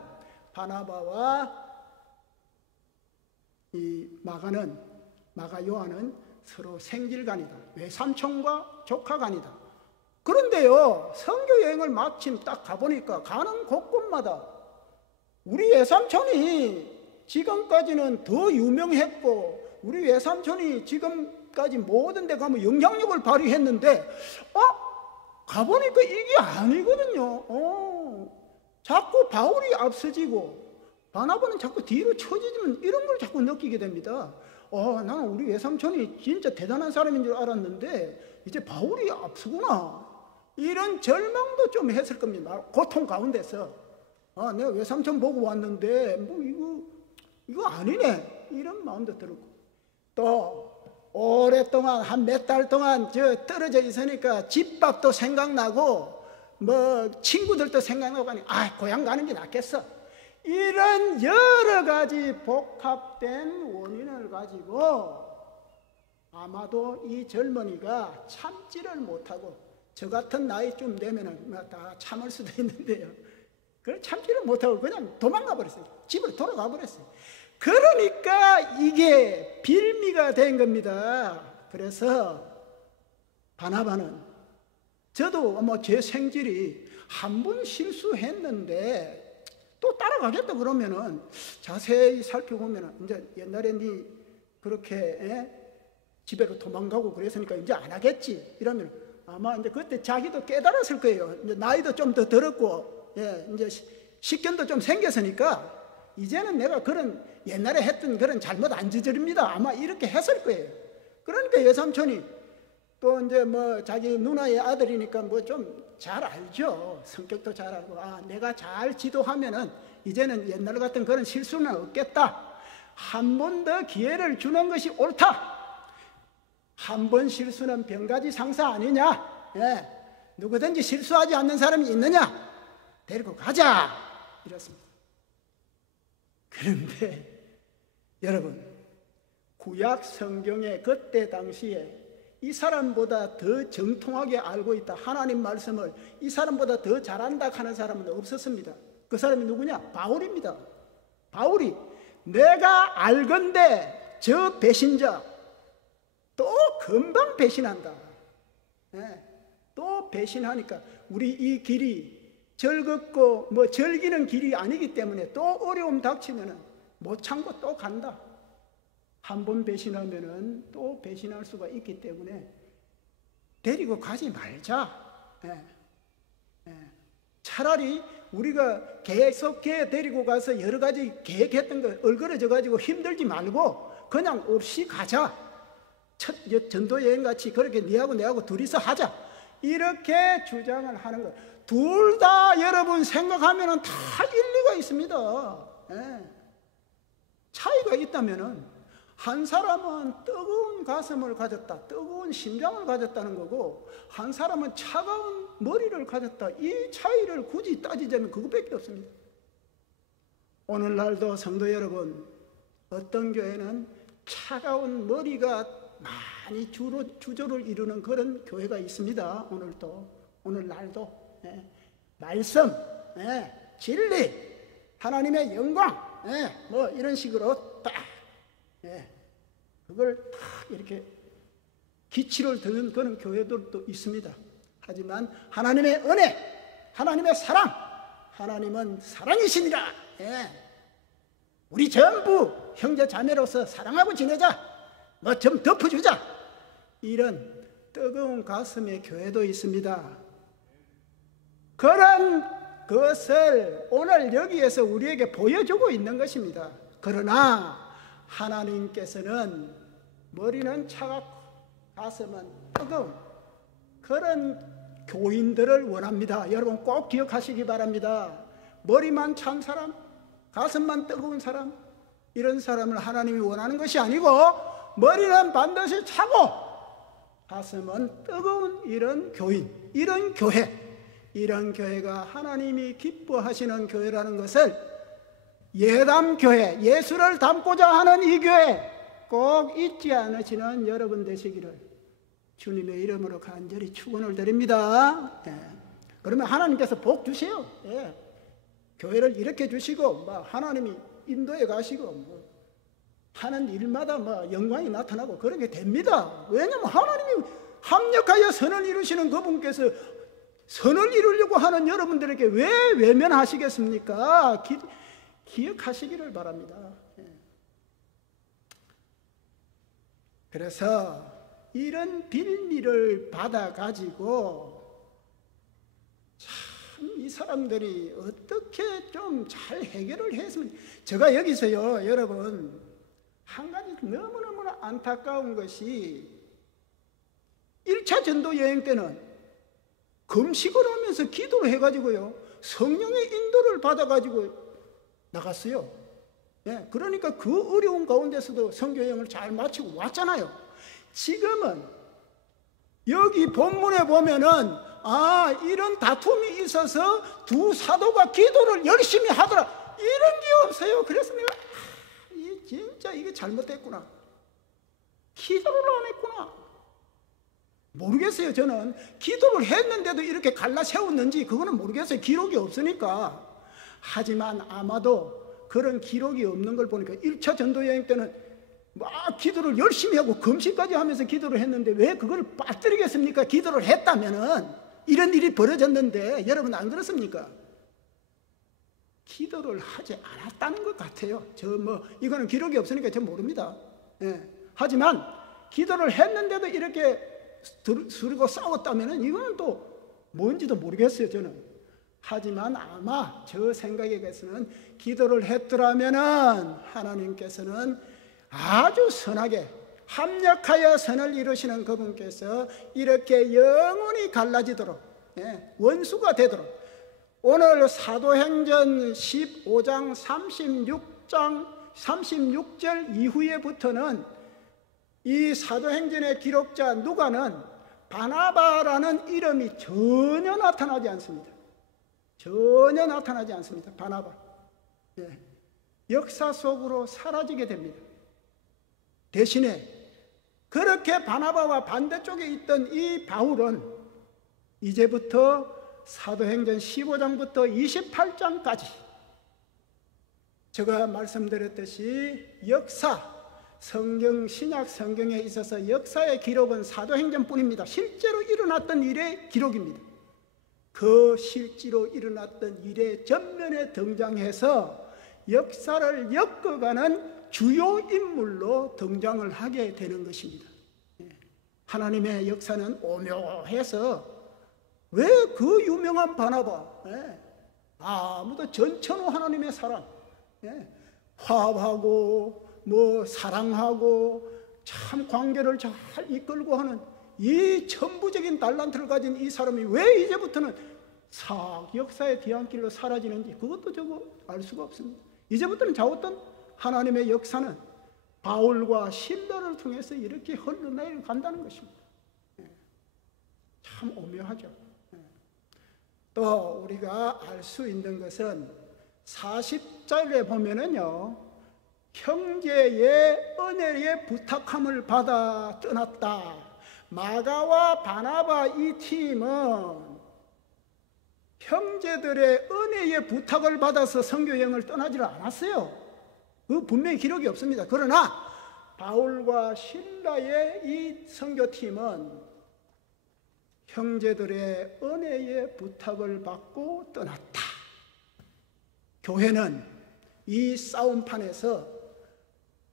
바나바와 이 마가 요한은 서로 생질간이다, 외삼촌과 조카간이다. 그런데요, 선교 여행을 마침 딱 가보니까 가는 곳곳마다 우리 외삼촌이 지금까지는 더 유명했고 우리 외삼촌이 지금까지 모든 데 가면 영향력을 발휘했는데 가보니까 이게 아니거든요. 자꾸 바울이 앞서지고 바나바는 자꾸 뒤로 처지면 이런 걸 자꾸 느끼게 됩니다. 나는 우리 외삼촌이 진짜 대단한 사람인 줄 알았는데 이제 바울이 앞서구나, 이런 절망도 좀 했을 겁니다. 고통 가운데서. 내가 외삼촌 보고 왔는데 뭐 이거 아니네, 이런 마음도 들고, 또 오랫동안 한 몇 달 동안 떨어져 있으니까 집밥도 생각나고 뭐 친구들도 생각나고 하니 고향 가는 게 낫겠어. 이런 여러 가지 복합된 원인을 가지고 아마도 이 젊은이가 참지를 못하고, 저 같은 나이쯤 되면은 다 참을 수도 있는데요, 그걸 참지를 못하고 그냥 도망가 버렸어요. 집으로 돌아가 버렸어요. 그러니까 이게 빌미가 된 겁니다. 그래서 바나바는, 저도 뭐 제 생질이 한 번 실수했는데 또 따라가겠다 그러면은 자세히 살펴보면은 이제 옛날에 니 그렇게 집에로 도망가고 그랬으니까 이제 안 하겠지 이러면 아마 이제 그때 자기도 깨달았을 거예요. 이제 나이도 좀 더 들었고, 이제 식견도 좀 생겼으니까 이제는 내가 그런 옛날에 했던 그런 잘못 안 저지릅니다. 아마 이렇게 했을 거예요. 그러니까 외삼촌이 또 이제 뭐 자기 누나의 아들이니까 뭐 좀 잘 알죠. 성격도 잘 알고, 내가 잘 지도하면은 이제는 옛날 같은 그런 실수는 없겠다. 한 번 더 기회를 주는 것이 옳다. 한 번 실수는 병가지 상사 아니냐. 누구든지 실수하지 않는 사람이 있느냐. 데리고 가자. 이렇습니다. 그런데 여러분, 구약 성경에 그때 당시에 이 사람보다 더 정통하게 알고 있다, 하나님 말씀을 이 사람보다 더 잘한다 하는 사람은 없었습니다. 그 사람이 누구냐? 바울입니다. 바울이 내가 알건대 저 배신자 또 금방 배신한다. 또 배신하니까 우리 이 길이 즐겁고 뭐 즐기는 길이 아니기 때문에 또 어려움 닥치면은 못 참고 또 간다. 한 번 배신하면은 또 배신할 수가 있기 때문에 데리고 가지 말자. 차라리 우리가 계속해 데리고 가서 여러 가지 계획했던 거 얼그러져 가지고 힘들지 말고 그냥 없이 가자. 첫 전도 여행 같이 그렇게 니하고 내하고 둘이서 하자. 이렇게 주장을 하는 거. 둘 다 여러분 생각하면은 다 일리가 있습니다. 차이가 있다면은 한 사람은 뜨거운 가슴을 가졌다, 뜨거운 심장을 가졌다는 거고, 한 사람은 차가운 머리를 가졌다. 이 차이를 굳이 따지자면 그것밖에 없습니다. 오늘날도 성도 여러분, 어떤 교회는 차가운 머리가 많이 주조를 이루는 그런 교회가 있습니다. 오늘날도 말씀, 진리, 하나님의 영광, 뭐 이런 식으로 딱 그걸 딱 이렇게 기치를 드는 그런 교회들도 있습니다. 하지만 하나님의 은혜, 하나님의 사랑, 하나님은 사랑이시니라. 우리 전부 형제 자매로서 사랑하고 지내자. 뭐 좀 덮어주자. 이런 뜨거운 가슴의 교회도 있습니다. 그런 것을 오늘 여기에서 우리에게 보여주고 있는 것입니다. 그러나 하나님께서는 머리는 차갑고 가슴은 뜨거운 그런 교인들을 원합니다. 여러분 꼭 기억하시기 바랍니다. 머리만 찬 사람, 가슴만 뜨거운 사람, 이런 사람을 하나님이 원하는 것이 아니고 머리는 반드시 차고 가슴은 뜨거운 이런 교인, 이런 교회가 하나님이 기뻐하시는 교회라는 것을 예담교회, 예수를 담고자 하는 이 교회 꼭 잊지 않으시는 여러분 되시기를 주님의 이름으로 간절히 축원을 드립니다. 그러면 하나님께서 복 주세요. 교회를 이렇게 주시고 하나님이 인도에 가시고 하는 일마다 영광이 나타나고 그렇게 됩니다. 왜냐하면 하나님이 합력하여 선을 이루시는 그분께서 선을 이루려고 하는 여러분들에게 왜 외면하시겠습니까? 기억하시기를 바랍니다. 그래서 이런 빌미를 받아가지고 참 이 사람들이 어떻게 좀 잘 해결을 했으면, 제가 여기서요 여러분 한 가지 너무너무 안타까운 것이 1차 전도 여행 때는 금식을 하면서 기도를 해가지고요 성령의 인도를 받아가지고 나갔어요. 예, 그러니까 그 어려운 가운데서도 선교여행을 잘 마치고 왔잖아요. 지금은 여기 본문에 보면은 이런 다툼이 있어서 두 사도가 기도를 열심히 하더라, 이런 게 없어요. 그래서 내가 진짜 이게 잘못됐구나, 기도를 안 했구나. 모르겠어요. 저는 기도를 했는데도 이렇게 갈라 세웠는지 그거는 모르겠어요. 기록이 없으니까. 하지만 아마도 그런 기록이 없는 걸 보니까 1차 전도여행 때는 막 기도를 열심히 하고 금식까지 하면서 기도를 했는데 왜 그걸 빠뜨리겠습니까? 기도를 했다면은 이런 일이 벌어졌는데, 여러분 안 그렇습니까? 기도를 하지 않았다는 것 같아요. 이거는 기록이 없으니까 저 모릅니다. 예. 하지만 기도를 했는데도 이렇게 서로 싸웠다면은 이거는 또 뭔지도 모르겠어요, 저는. 하지만 아마 저 생각에 대해서는 기도를 했더라면은 하나님께서는 아주 선하게 합력하여 선을 이루시는 그분께서 이렇게 영원히 갈라지도록, 원수가 되도록, 오늘 사도행전 15장 36절 이후에부터는 이 사도행전의 기록자 누가는 바나바라는 이름이 전혀 나타나지 않습니다. 전혀 나타나지 않습니다. 바나바. 역사 속으로 사라지게 됩니다. 대신에 그렇게 바나바와 반대쪽에 있던 이 바울은 이제부터 사도행전 15장부터 28장까지 제가 말씀드렸듯이 역사, 성경, 신약 성경에 있어서 역사의 기록은 사도행전뿐입니다. 실제로 일어났던 일의 기록입니다. 그 실제로 일어났던 일의 전면에 등장해서 역사를 엮어가는 주요 인물로 등장을 하게 되는 것입니다. 하나님의 역사는 오묘해서 왜 그 유명한 바나바, 아무도 전천후 하나님의 사람, 화합하고 사랑하고 참 관계를 잘 이끌고 하는 이 천부적인 달란트를 가진 이 사람이 왜 이제부터는 싹 역사의 뒤안길로 사라지는지 그것도 저거 알 수가 없습니다. 이제부터는 자어떤 하나님의 역사는 바울과 실라를 통해서 이렇게 흘러내려 간다는 것입니다. 참 오묘하죠. 또 우리가 알 수 있는 것은 40절에 보면은요, 형제의 은혜의 부탁함을 받아 떠났다. 마가와 바나바 이 팀은 형제들의 은혜의 부탁을 받아서 선교여행을 떠나지를 않았어요. 그 분명히 기록이 없습니다. 그러나 바울과 실라의 이 선교팀은 형제들의 은혜의 부탁을 받고 떠났다. 교회는 이 싸움판에서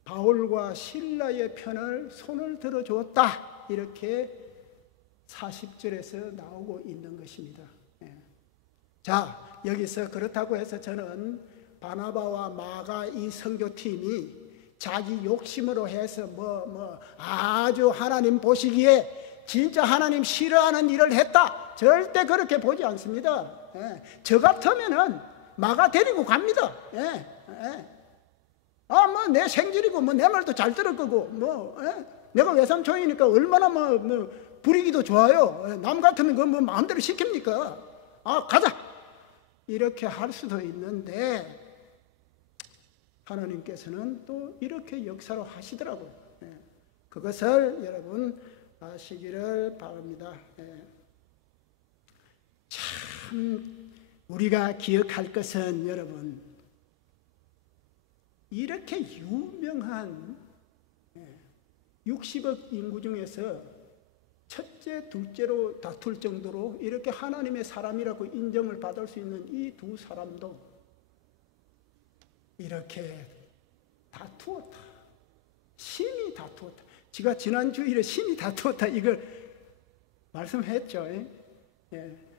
바울과 실라의 편을 손을 들어주었다. 이렇게 40절에서 나오고 있는 것입니다. 자, 여기서 그렇다고 해서 저는 바나바와 마가 이 선교팀이 자기 욕심으로 해서 아주 하나님 보시기에 진짜 하나님 싫어하는 일을 했다, 절대 그렇게 보지 않습니다. 저 같으면은 마가 데리고 갑니다. 내 생질이고 내 말도 잘 들을 거고 내가 외삼촌이니까 얼마나 부리기도 좋아요. 남 같으면 그 마음대로 시킵니까? 가자 이렇게 할 수도 있는데 하나님께서는 또 이렇게 역사로 하시더라고요. 그것을 여러분 아시기를 바랍니다. 참 우리가 기억할 것은 여러분, 이렇게 유명한 60억 인구 중에서 첫째, 둘째로 다툴 정도로 이렇게 하나님의 사람이라고 인정을 받을 수 있는 이 두 사람도 이렇게 다투었다. 심히 다투었다. 제가 지난 주일에 심히 다투었다 이걸 말씀했죠.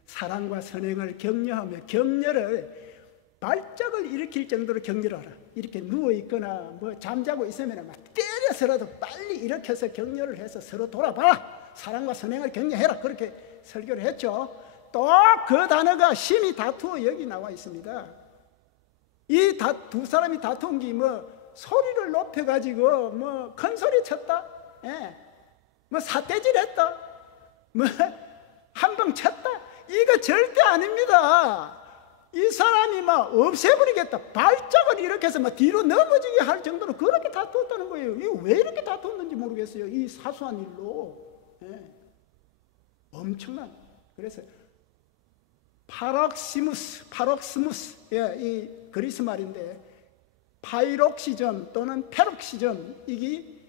사랑과 선행을 격려하며, 격려를 발작을 일으킬 정도로 격려를 하라. 이렇게 누워있거나 잠자고 있으면 막 때려서라도 빨리 일으켜서 격려를 해서 서로 돌아봐라. 사랑과 선행을 격려해라. 그렇게 설교를 했죠. 또 그 단어가 심히 다투어 여기 나와 있습니다. 이 두 사람이 다툰 게 뭐 소리를 높여가지고 뭐 큰 소리 쳤다, 예, 뭐 삿대질했다, 뭐 한 방 쳤다, 이거 절대 아닙니다. 이 사람이 막 없애버리겠다, 발작을 이렇게 해서 막 뒤로 넘어지게 할 정도로 그렇게 다투었다는 거예요. 이거 왜 이렇게 다투었는지 모르겠어요. 이 사소한 일로, 예. 엄청난. 그래서 파록시무스, 예, 이 그리스 말인데 파이록시즘 또는 페록시즘, 이게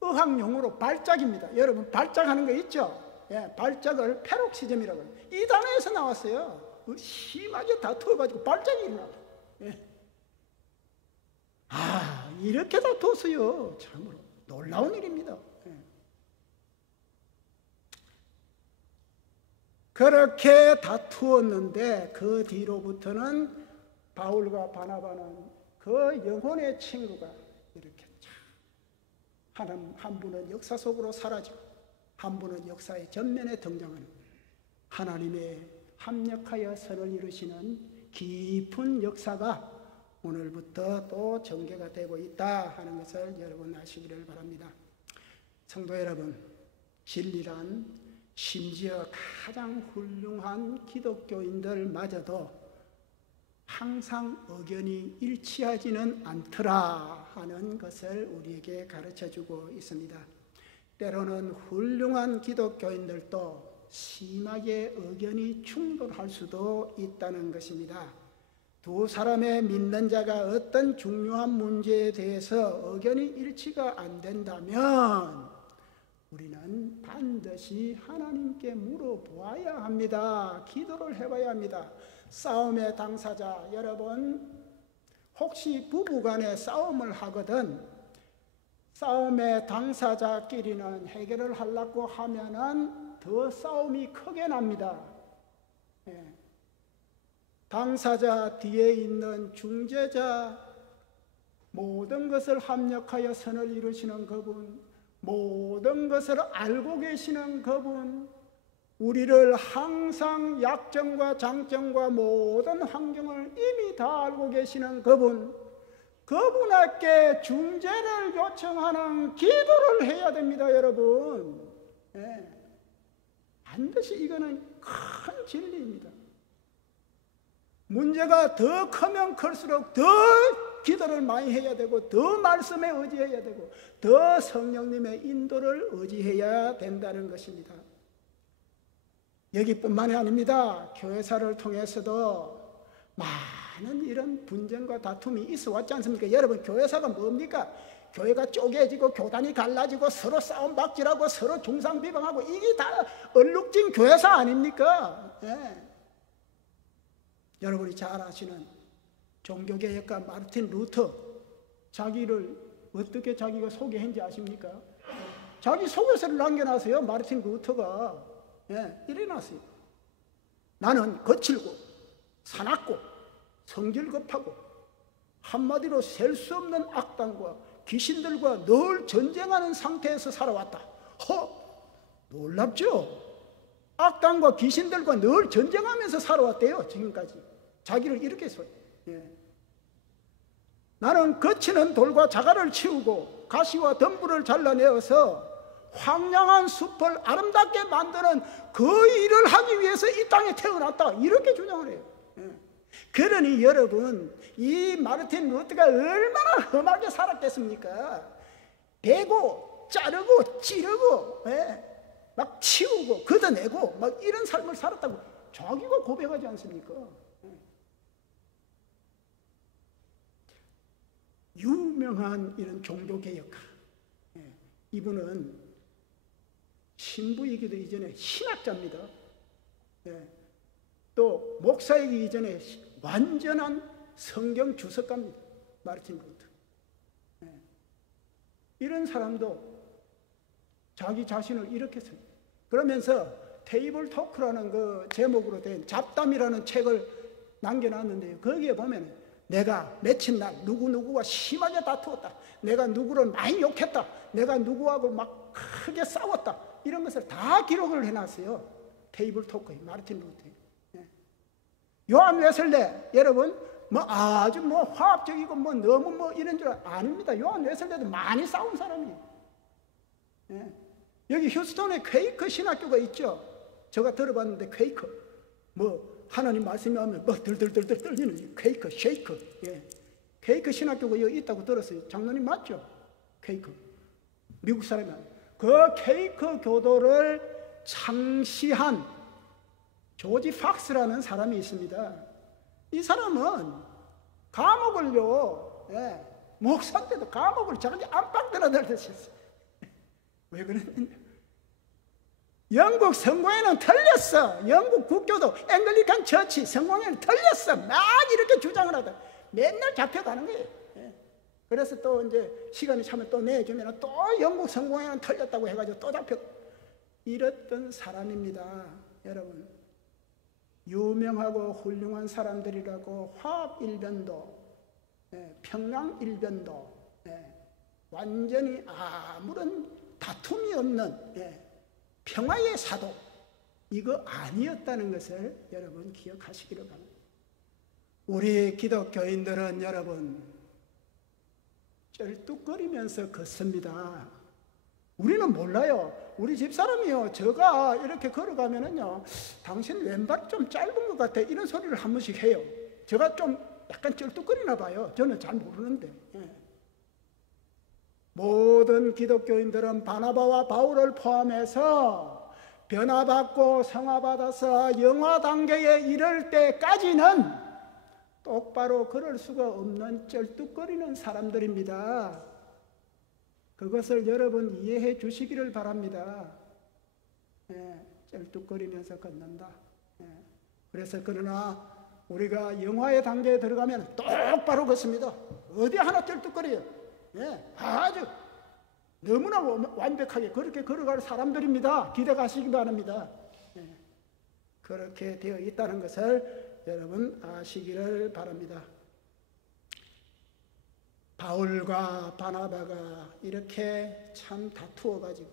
의학용어로 발작입니다. 여러분 발작하는 거 있죠? 예, 발작을 페록시즘이라고 해요. 이 단어에서 나왔어요. 심하게 다투어가지고 발작이 일어나다. 예. 아, 이렇게 다투었어요. 참으로 놀라운 일입니다. 예. 그렇게 다투었는데 그 뒤로부터는 바울과 바나바는 그 영혼의 친구가 이렇게 한 분은 역사 속으로 사라지고 한 분은 역사의 전면에 등장하는 하나님의 합력하여 선을 이루시는 깊은 역사가 오늘부터 또 전개가 되고 있다 하는 것을 여러분 아시기를 바랍니다. 성도 여러분, 진리란 심지어 가장 훌륭한 기독교인들마저도 항상 의견이 일치하지는 않더라 하는 것을 우리에게 가르쳐주고 있습니다. 때로는 훌륭한 기독교인들도 심하게 의견이 충돌할 수도 있다는 것입니다. 두 사람의 믿는 자가 어떤 중요한 문제에 대해서 의견이 일치가 안 된다면 우리는 반드시 하나님께 물어보아야 합니다. 기도를 해봐야 합니다. 싸움의 당사자 여러분, 혹시 부부간에 싸움을 하거든 싸움의 당사자끼리는 해결을 하려고 하면은 더 싸움이 크게 납니다. 예. 당사자 뒤에 있는 중재자, 모든 것을 합력하여 선을 이루시는 그분, 모든 것을 알고 계시는 그분, 우리를 항상 약점과 장점과 모든 환경을 이미 다 알고 계시는 그분, 그분에게 중재를 요청하는 기도를 해야 됩니다, 여러분. 예. 반드시 이거는 큰 진리입니다. 문제가 더 크면 클수록 더 기도를 많이 해야 되고 더 말씀에 의지해야 되고 더 성령님의 인도를 의지해야 된다는 것입니다. 여기뿐만이 아닙니다. 교회사를 통해서도 많은 이런 분쟁과 다툼이 있어 왔지 않습니까? 여러분, 교회사가 뭡니까? 교회가 쪼개지고 교단이 갈라지고 서로 싸움 박질하고 서로 중상비방하고 이게 다 얼룩진 교회사 아닙니까? 예. 여러분이 잘 아시는 종교개혁가 마르틴 루터, 자기를 어떻게 자기가 소개했는지 아십니까? 자기 소개서를 남겨놨어요. 마르틴 루터가. 예, 이래놨어요. 나는 거칠고 사납고 성질급하고 한마디로 셀 수 없는 악당과 귀신들과 늘 전쟁하는 상태에서 살아왔다. 놀랍죠? 악당과 귀신들과 늘 전쟁하면서 살아왔대요. 지금까지. 자기를 이렇게 써요. 예. 나는 거치는 돌과 자갈을 치우고 가시와 덤불을 잘라내어서 황량한 숲을 아름답게 만드는 그 일을 하기 위해서 이 땅에 태어났다. 이렇게 주장을 해요. 예. 그러니 여러분, 이 마르틴 루터가 얼마나 험하게 살았겠습니까? 베고 자르고 찌르고, 예. 막 치우고 걷어내고 막 이런 삶을 살았다고 자기가 고백하지 않습니까? 유명한 이런 종교개혁가, 이분은 신부이기도 이전에 신학자입니다. 또 목사이기 이전에 완전한 성경 주석가입니다. 마르틴 루터. 이런 사람도 자기 자신을 이렇게 써요. 그러면서 테이블 토크라는 그 제목으로 된 잡담이라는 책을 남겨놨는데요. 거기에 보면 내가 며칠 날 누구누구와 심하게 다투었다. 내가 누구를 많이 욕했다. 내가 누구하고 막 크게 싸웠다. 이런 것을 다 기록을 해놨어요. 테이블 토크에 마르틴 루터. 요한 웨슬레 여러분 뭐 아주 뭐 화합적이고 뭐 너무 뭐 이런 줄 아닙니다. 요한 웨슬레도 많이 싸운 사람이에요. 예. 여기 휴스턴에 퀘이커 신학교가 있죠. 제가 들어봤는데 퀘이커 뭐 하나님 말씀이 하면 막 들들들들 떨리는 퀘이커 쉐이커. 예. 퀘이커 신학교가 여기 있다고 들었어요. 장로님 맞죠? 퀘이커 미국 사람이 그 퀘이커 교도를 창시한 조지 팍스라는 사람이 있습니다. 이 사람은 감옥을요, 예, 목사인데도 감옥을 자기 안방 들어들듯이 했어요. 왜 그랬느냐? 영국 성공회는 틀렸어. 영국 국교도 앵글리칸 처치 성공회는 틀렸어. 막 이렇게 주장을 하다 맨날 잡혀가는 거예요. 예. 그래서 또 이제 시간이 차면 또 내주면 또 영국 성공회는 틀렸다고 해가지고 또 잡혀. 이랬던 사람입니다. 여러분. 유명하고 훌륭한 사람들이라고 화합일변도, 평양일변도, 완전히 아무런 다툼이 없는 평화의 사도, 이거 아니었다는 것을 여러분 기억하시기를 바랍니다. 우리 기독교인들은 여러분 쩔뚝거리면서 걷습니다. 우리는 몰라요. 우리 집사람이요, 제가 이렇게 걸어가면은요, 당신 왼발이 좀 짧은 것 같아, 이런 소리를 한 번씩 해요. 제가 좀 약간 쩔뚝거리나 봐요. 저는 잘 모르는데. 예. 모든 기독교인들은 바나바와 바울을 포함해서 변화받고 성화받아서 영화 단계에 이를 때까지는 똑바로 걸을 수가 없는 쩔뚝거리는 사람들입니다. 그것을 여러분 이해해 주시기를 바랍니다. 쩔뚝거리면서 걷는다. 그래서 그러나 우리가 영화의 단계에 들어가면 똑바로 걷습니다. 어디 하나 쩔뚝거려요. 아주 너무나 완벽하게 그렇게 걸어갈 사람들입니다. 기대하시기 바랍니다. 그렇게 되어 있다는 것을 여러분 아시기를 바랍니다. 바울과 바나바가 이렇게 참 다투어가지고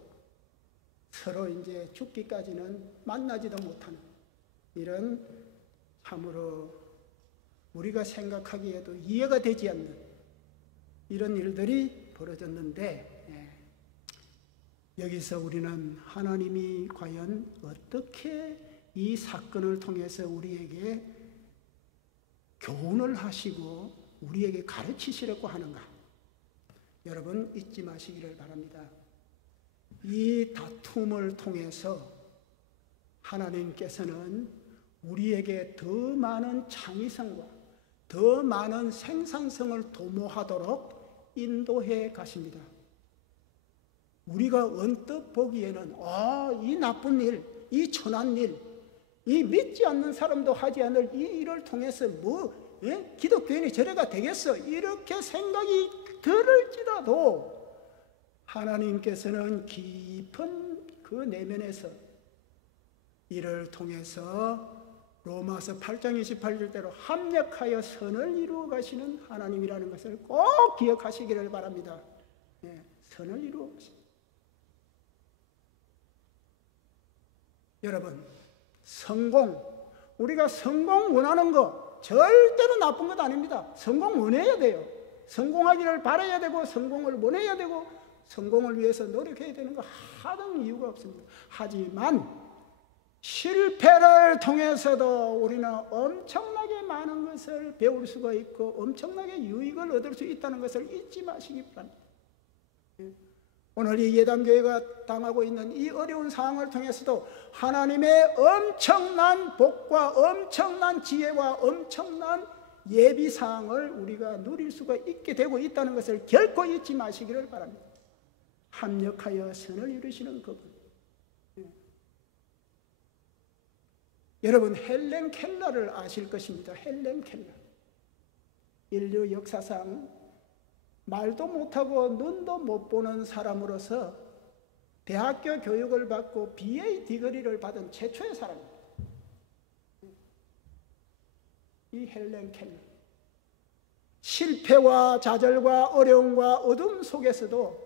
서로 이제 죽기까지는 만나지도 못하는 이런 참으로 우리가 생각하기에도 이해가 되지 않는 이런 일들이 벌어졌는데, 여기서 우리는 하나님이 과연 어떻게 이 사건을 통해서 우리에게 교훈을 하시고 우리에게 가르치시려고 하는가? 여러분 잊지 마시기를 바랍니다. 이 다툼을 통해서 하나님께서는 우리에게 더 많은 창의성과 더 많은 생산성을 도모하도록 인도해 가십니다. 우리가 언뜻 보기에는 이 나쁜 일, 이 천한 일, 이 믿지 않는 사람도 하지 않을 이 일을 통해서 기독교인이 저래가 되겠어, 이렇게 생각이 들을지라도 하나님께서는 깊은 그 내면에서 이를 통해서 로마서 8장 28절대로 합력하여 선을 이루어 가시는 하나님이라는 것을 꼭 기억하시기를 바랍니다. 선을 이루어 가십니다. 여러분, 성공, 우리가 성공 원하는 거 절대로 나쁜 것 아닙니다. 성공 원해야 돼요. 성공하기를 바라야 되고 성공을 원해야 되고 성공을 위해서 노력해야 되는 거 하등 이유가 없습니다. 하지만 실패를 통해서도 우리는 엄청나게 많은 것을 배울 수가 있고 엄청나게 유익을 얻을 수 있다는 것을 잊지 마시기 바랍니다. 오늘 이 예담교회가 당하고 있는 이 어려운 상황을 통해서도 하나님의 엄청난 복과 엄청난 지혜와 엄청난 예비사항을 우리가 누릴 수가 있게 되고 있다는 것을 결코 잊지 마시기를 바랍니다. 합력하여 선을 이루시는 그분. 여러분, 헬렌 켈러를 아실 것입니다. 헬렌 켈러. 인류 역사상 말도 못하고 눈도 못 보는 사람으로서 대학교 교육을 받고 BA 디그리를 받은 최초의 사람입니다. 이 헬렌 켈러. 실패와 좌절과 어려움과 어둠 속에서도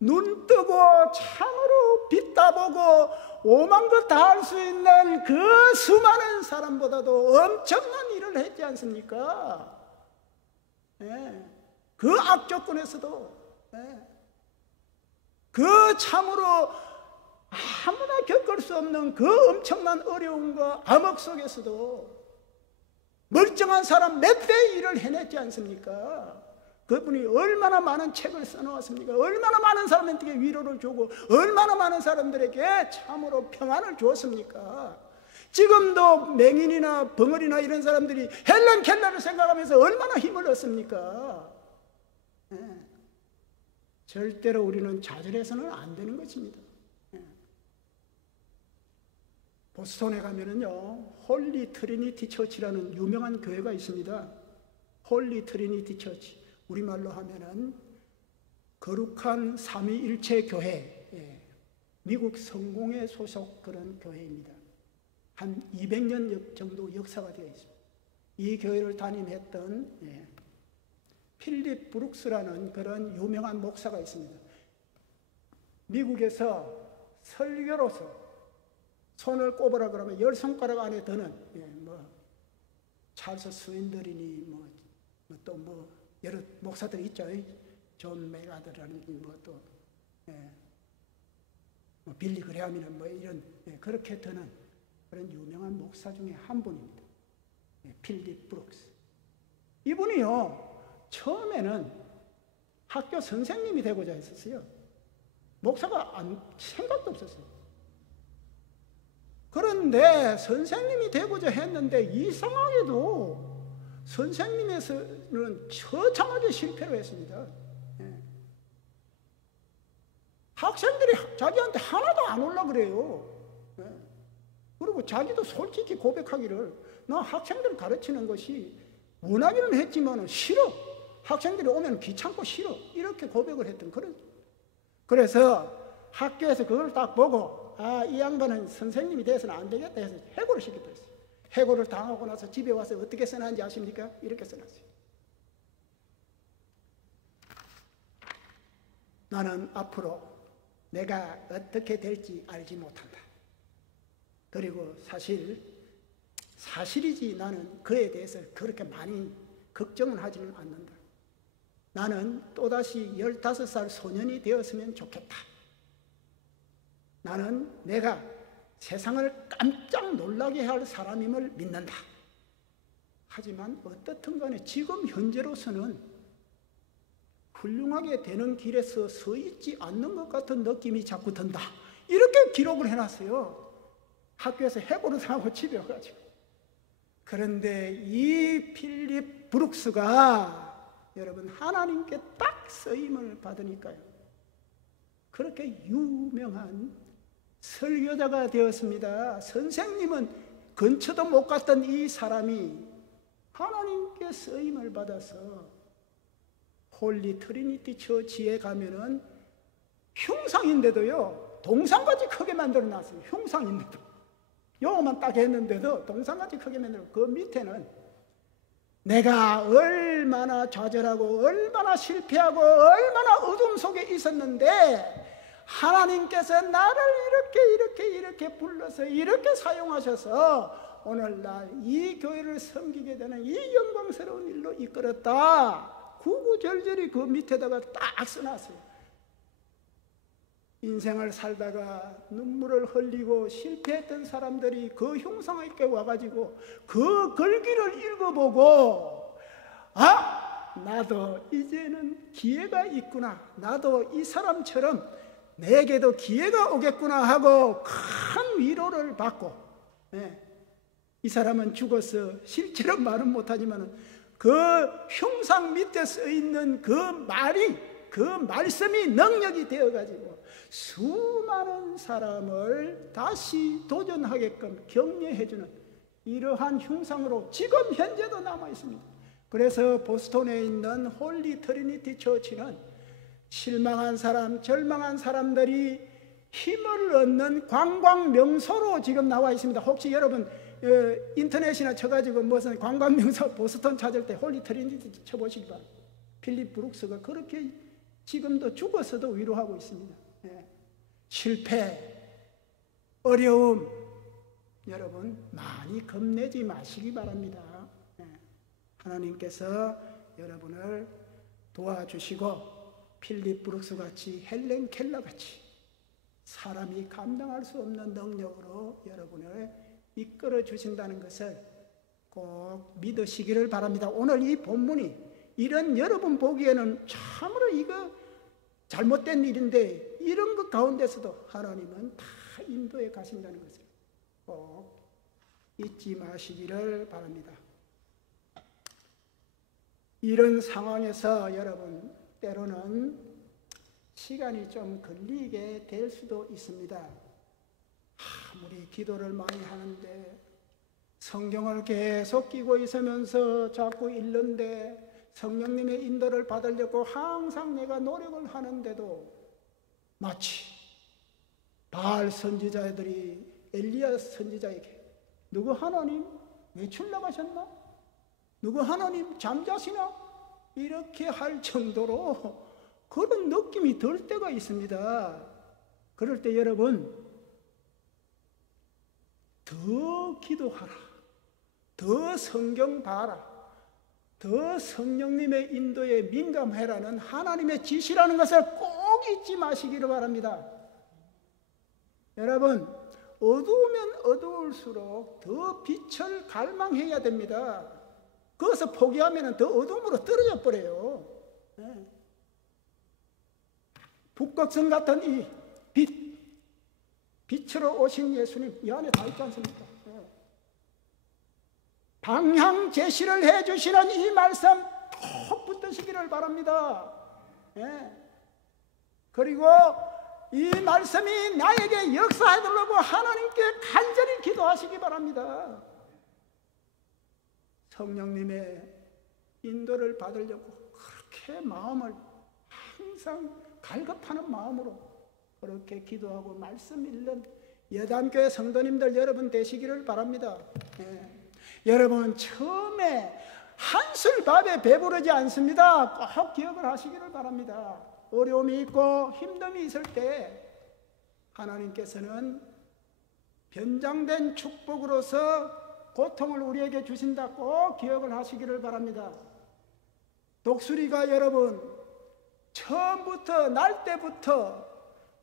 눈 뜨고 참으로 빛다보고 오만 것 다 할 수 있는 그 수많은 사람보다도 엄청난 일을 했지 않습니까? 예. 그 악조건에서도, 예. 그 참으로 아무나 겪을 수 없는 그 엄청난 어려움과 암흑 속에서도 멀쩡한 사람 몇 배 일을 해냈지 않습니까? 그분이 얼마나 많은 책을 써놓았습니까? 얼마나 많은 사람들에게 위로를 주고 얼마나 많은 사람들에게 참으로 평안을 주었습니까? 지금도 맹인이나 벙어리나 이런 사람들이 헬렌 켈러를 생각하면서 얼마나 힘을 얻습니까? 네. 절대로 우리는 좌절해서는 안 되는 것입니다. 네. 보스턴에 가면은요, 홀리 트리니티 처치라는 유명한 교회가 있습니다. 홀리 트리니티 처치. 우리말로 하면은 거룩한 삼위일체 교회, 예. 미국 성공회 소속 그런 교회입니다. 한 200년 정도 역사가 되어 있습니다. 이 교회를 담임했던, 예. 필립 브룩스라는 그런 유명한 목사가 있습니다. 미국에서 설교로서 손을 꼽으라 그러면 10손가락 안에 드는, 예, 찰스 스윈더린이 또 여러 목사들이 있죠. 존 메가드라는 예, 빌리 그레함이나 이런, 예, 그렇게 드는 그런 유명한 목사 중에 한 분입니다. 예, 필립 브룩스. 이분이요, 처음에는 학교 선생님이 되고자 했었어요. 목사가 생각도 없었어요. 그런데 선생님이 되고자 했는데 이상하게도 선생님에서는 처참하게 실패를 했습니다. 예. 학생들이 자기한테 하나도 안 올라 그래요. 예. 그리고 자기도 솔직히 고백하기를, 나 학생들 가르치는 것이 원하기는 했지만 싫어. 학생들이 오면 귀찮고 싫어. 이렇게 고백을 했던 그런. 그래서 학교에서 그걸 딱 보고, 이 양반은 선생님이 돼서는 안 되겠다 해서 해고를 시켜버렸어요. 해고를 당하고 나서 집에 와서 어떻게 써놨는지 아십니까? 이렇게 써놨어요. 나는 앞으로 내가 어떻게 될지 알지 못한다. 그리고 사실이지 나는 그에 대해서 그렇게 많이 걱정을 하지는 않는다. 나는 또다시 15살 소년이 되었으면 좋겠다. 나는 내가 세상을 깜짝 놀라게 할 사람임을 믿는다. 하지만 어떻든 간에 지금 현재로서는 훌륭하게 되는 길에서 서 있지 않는 것 같은 느낌이 자꾸 든다. 이렇게 기록을 해놨어요. 학교에서 해고를 당하고 집에 와가지고. 그런데 이 필립 브룩스가 여러분 하나님께 딱 쓰임을 받으니까요, 그렇게 유명한 설교자가 되었습니다. 선생님은 근처도 못 갔던 이 사람이 하나님께 쓰임을 받아서 홀리 트리니티 처치에 가면은 흉상인데도요, 동상같이 크게 만들어 놨어요. 흉상인데도. 요거만 딱 했는데도 동상같이 크게 만들어. 그 밑에는 내가 얼마나 좌절하고 얼마나 실패하고 얼마나 어둠 속에 있었는데 하나님께서 나를 이렇게 불러서 이렇게 사용하셔서 오늘날 이 교회를 섬기게 되는 이 영광스러운 일로 이끌었다. 구구절절히 그 밑에다가 딱 써놨어요. 인생을 살다가 눈물을 흘리고 실패했던 사람들이 그 흉상에게 와가지고 그 글귀를 읽어보고, 나도 이제는 기회가 있구나, 나도 이 사람처럼 내게도 기회가 오겠구나 하고 큰 위로를 받고, 이 사람은 죽어서 실제로 말은 못하지만 그 흉상 밑에 써있는 그 말이, 그 말씀이 능력이 되어가지고 수많은 사람을 다시 도전하게끔 격려해주는 이러한 흉상으로 지금 현재도 남아있습니다. 그래서 보스턴에 있는 홀리 트리니티 처치는 실망한 사람, 절망한 사람들이 힘을 얻는 관광 명소로 지금 나와 있습니다. 혹시 여러분 인터넷이나 쳐가지고 무슨 관광 명소 보스턴 찾을 때 홀리 트리니티 쳐보시기 바랍니다. 필립 브룩스가 그렇게 지금도 죽어서도 위로하고 있습니다. 실패, 어려움, 여러분 많이 겁내지 마시기 바랍니다. 하나님께서 여러분을 도와주시고 필립 브룩스 같이, 헬렌 켈러 같이 사람이 감당할 수 없는 능력으로 여러분을 이끌어 주신다는 것을 꼭 믿으시기를 바랍니다. 오늘 이 본문이 이런 여러분 보기에는 참으로 이거 잘못된 일인데 이런 것 가운데서도 하나님은 다 인도해 가신다는 것을 꼭 잊지 마시기를 바랍니다. 이런 상황에서 여러분 때로는 시간이 좀 걸리게 될 수도 있습니다. 아무리 기도를 많이 하는데 성경을 계속 끼고 있으면서 자꾸 읽는데 성령님의 인도를 받으려고 항상 내가 노력을 하는데도 마치 바알 선지자들이 엘리야 선지자에게 누구 하나님 외출 나가셨나? 누구 하나님 잠자시나? 이렇게 할 정도로 그런 느낌이 들 때가 있습니다. 그럴 때 여러분 더 기도하라, 더 성경 봐라, 더 성령님의 인도에 민감해라는 하나님의 지시라는 것을 꼭 잊지 마시기를 바랍니다. 여러분 어두우면 어두울수록 더 빛을 갈망해야 됩니다. 거기서 포기하면 더 어둠으로 떨어져 버려요. 북극성 같은 이 빛으로 오신 예수님 이 안에 다 있지 않습니까? 방향 제시를 해주시는 이 말씀 꼭 붙드시기를 바랍니다. 그리고 이 말씀이 나에게 역사하도록 하나님께 간절히 기도하시기 바랍니다. 성령님의 인도를 받으려고 그렇게 마음을 항상 갈급하는 마음으로 그렇게 기도하고 말씀 읽는 예담교회 성도님들 여러분 되시기를 바랍니다. 여러분 처음에 한술밥에 배부르지 않습니다. 꼭 기억을 하시기를 바랍니다. 어려움이 있고 힘듦이 있을 때 하나님께서는 변장된 축복으로서 고통을 우리에게 주신다 꼭 기억을 하시기를 바랍니다. 독수리가 여러분 처음부터 날 때부터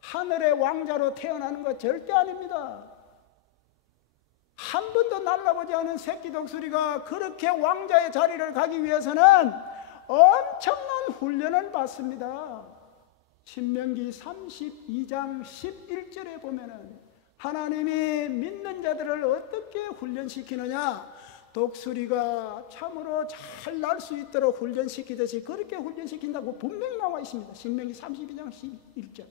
하늘의 왕자로 태어나는 것 절대 아닙니다. 한 번도 날아보지 않은 새끼 독수리가 그렇게 왕자의 자리를 가기 위해서는 엄청난 훈련을 받습니다. 신명기 32장 11절에 보면은 하나님이 믿는 자들을 어떻게 훈련시키느냐, 독수리가 참으로 잘 날 수 있도록 훈련시키듯이 그렇게 훈련시킨다고 분명히 나와 있습니다. 신명기 32장 11절.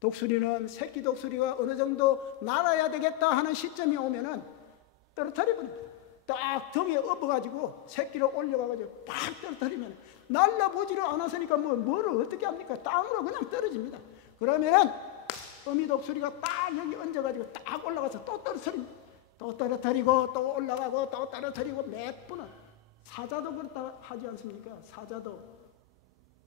독수리는 새끼 독수리가 어느 정도 날아야 되겠다 하는 시점이 오면은 떨어뜨려버립니다. 딱 등에 업어가지고 새끼를 올려가지고 팍 떨어뜨리면 날라보지를 않았으니까 뭐를 어떻게 합니까? 땅으로 그냥 떨어집니다. 그러면은 어미 독수리가 딱 여기 얹어가지고 딱 올라가서 또 떨어뜨립니다. 또 떨어뜨리고 또 올라가고 또 떨어뜨리고 몇 번은. 사자도 그렇다 하지 않습니까? 사자도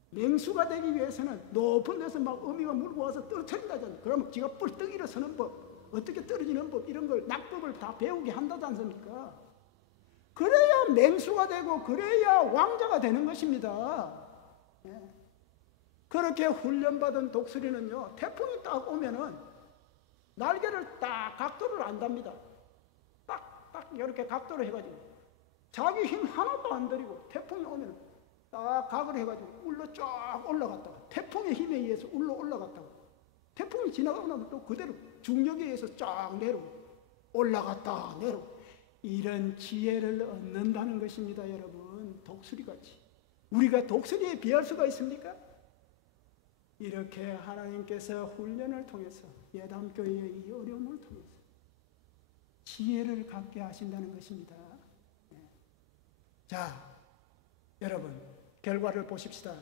맹수가 되기 위해서는 높은 데서 막 어미가 물고 와서 떨어뜨린다잖아요. 그러면 지가 뿔떡 일어서는 법, 어떻게 떨어지는 법, 이런 걸 낙법을 다 배우게 한다지 않습니까? 그래야 맹수가 되고 그래야 왕자가 되는 것입니다. 그렇게 훈련받은 독수리는요, 태풍이 딱 오면은 날개를 딱 각도를 안답니다. 딱 이렇게 각도를 해가지고 자기 힘 하나도 안 들이고 태풍이 오면은 딱 각을 해가지고 울로 쫙 올라갔다가 태풍의 힘에 의해서 울로 올라갔다가 태풍이 지나가고 나면 또 그대로 중력에 의해서 쫙 내려오고 올라갔다 내려오고 이런 지혜를 얻는다는 것입니다. 여러분 독수리같이. 우리가 독수리에 비할 수가 있습니까? 이렇게 하나님께서 훈련을 통해서 예담교회의 이 어려움을 통해서 지혜를 갖게 하신다는 것입니다. 자, 여러분 결과를 보십시다.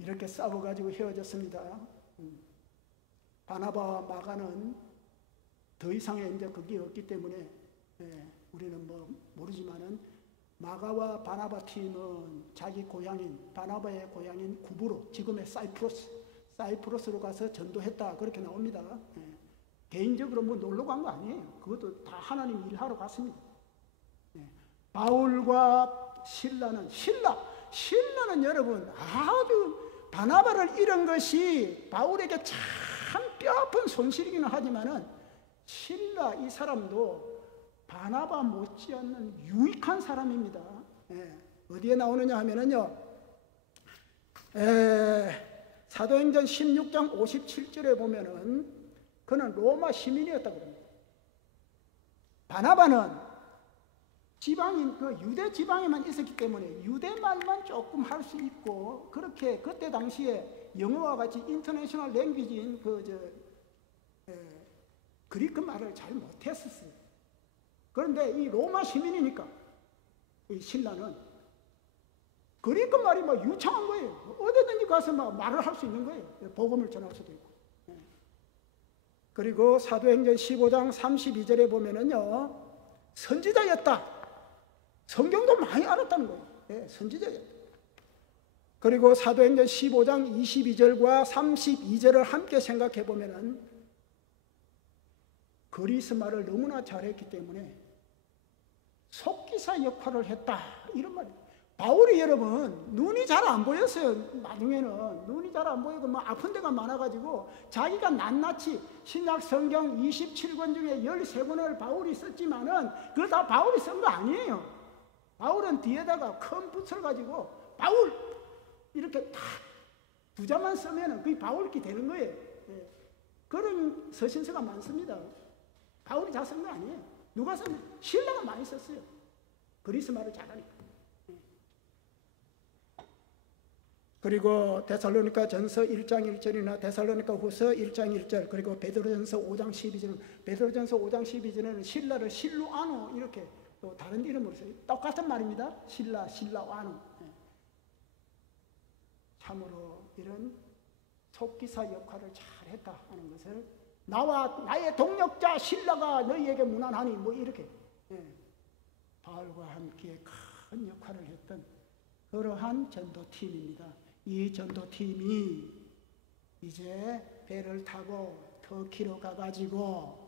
이렇게 싸워가지고 헤어졌습니다. 바나바와 마가는 더 이상의 이제 그게 없기 때문에 우리는 모르지만은 마가와 바나바 팀은 자기 고향인 바나바의 고향인 구브로, 지금의 사이프러스로 가서 전도했다 그렇게 나옵니다. 개인적으로 뭐 놀러 간 거 아니에요. 그것도 다 하나님 일하러 갔습니다. 바울과 신라는 여러분 아주 바나바를 잃은 것이 바울에게 참 뼈아픈 손실이기는 하지만은 신라 이 사람도 바나바 못지않는 유익한 사람입니다. 어디에 나오느냐 하면은요, 사도행전 16장 57절에 보면은 그는 로마 시민이었다고 합니다. 바나바는 지방인, 그 유대 지방에만 있었기 때문에 유대 말만 조금 할 수 있고, 그렇게 그때 당시에 영어와 같이 인터내셔널 랭귀지인 그리크 말을 잘 못했었어요. 그런데 이 로마 시민이니까 이 신라는 그리크 말이 막 유창한 거예요. 어디든지 가서 막 말을 할 수 있는 거예요. 복음을 전할 수도 있고. 그리고 사도행전 15장 32절에 보면은요, 선지자였다. 성경도 많이 알았다는 거예요. 선지자였다. 그리고 사도행전 15장 22절과 32절을 함께 생각해 보면은 그리스 말을 너무나 잘했기 때문에 속기사 역할을 했다. 이런 말이에요. 바울이 여러분 눈이 잘 안 보였어요. 나중에는 눈이 잘 안 보이고 뭐 아픈 데가 많아가지고 자기가 낱낱이 신약 성경 27권 중에 13권을 바울이 썼지만은 그거 다 바울이 쓴 거 아니에요. 바울은 뒤에다가 큰 붓을 가지고 바울 이렇게 딱 부자만 쓰면은 그게 바울기 되는 거예요. 그런 서신서가 많습니다. 바울이 다 쓴 거 아니에요. 누가 썼냐? 신라가 많이 썼어요. 그리스 말을 잘하니까. 그리고 데살로니가 전서 1장 1절이나 데살로니가 후서 1장 1절, 그리고 베드로전서 5장 12절, 베드로전서 5장 12절에는 신라를 실루아노 이렇게 또 다른 이름으로 써요. 똑같은 말입니다. 실라아노. 참으로 이런 속기사 역할을 잘했다 하는 것을 나의 동력자 신라가 너희에게 문안하니 뭐 이렇게 바울과 함께 큰 역할을 했던 그러한 전도팀입니다. 이 전도팀이 이제 배를 타고 터키로 가가지고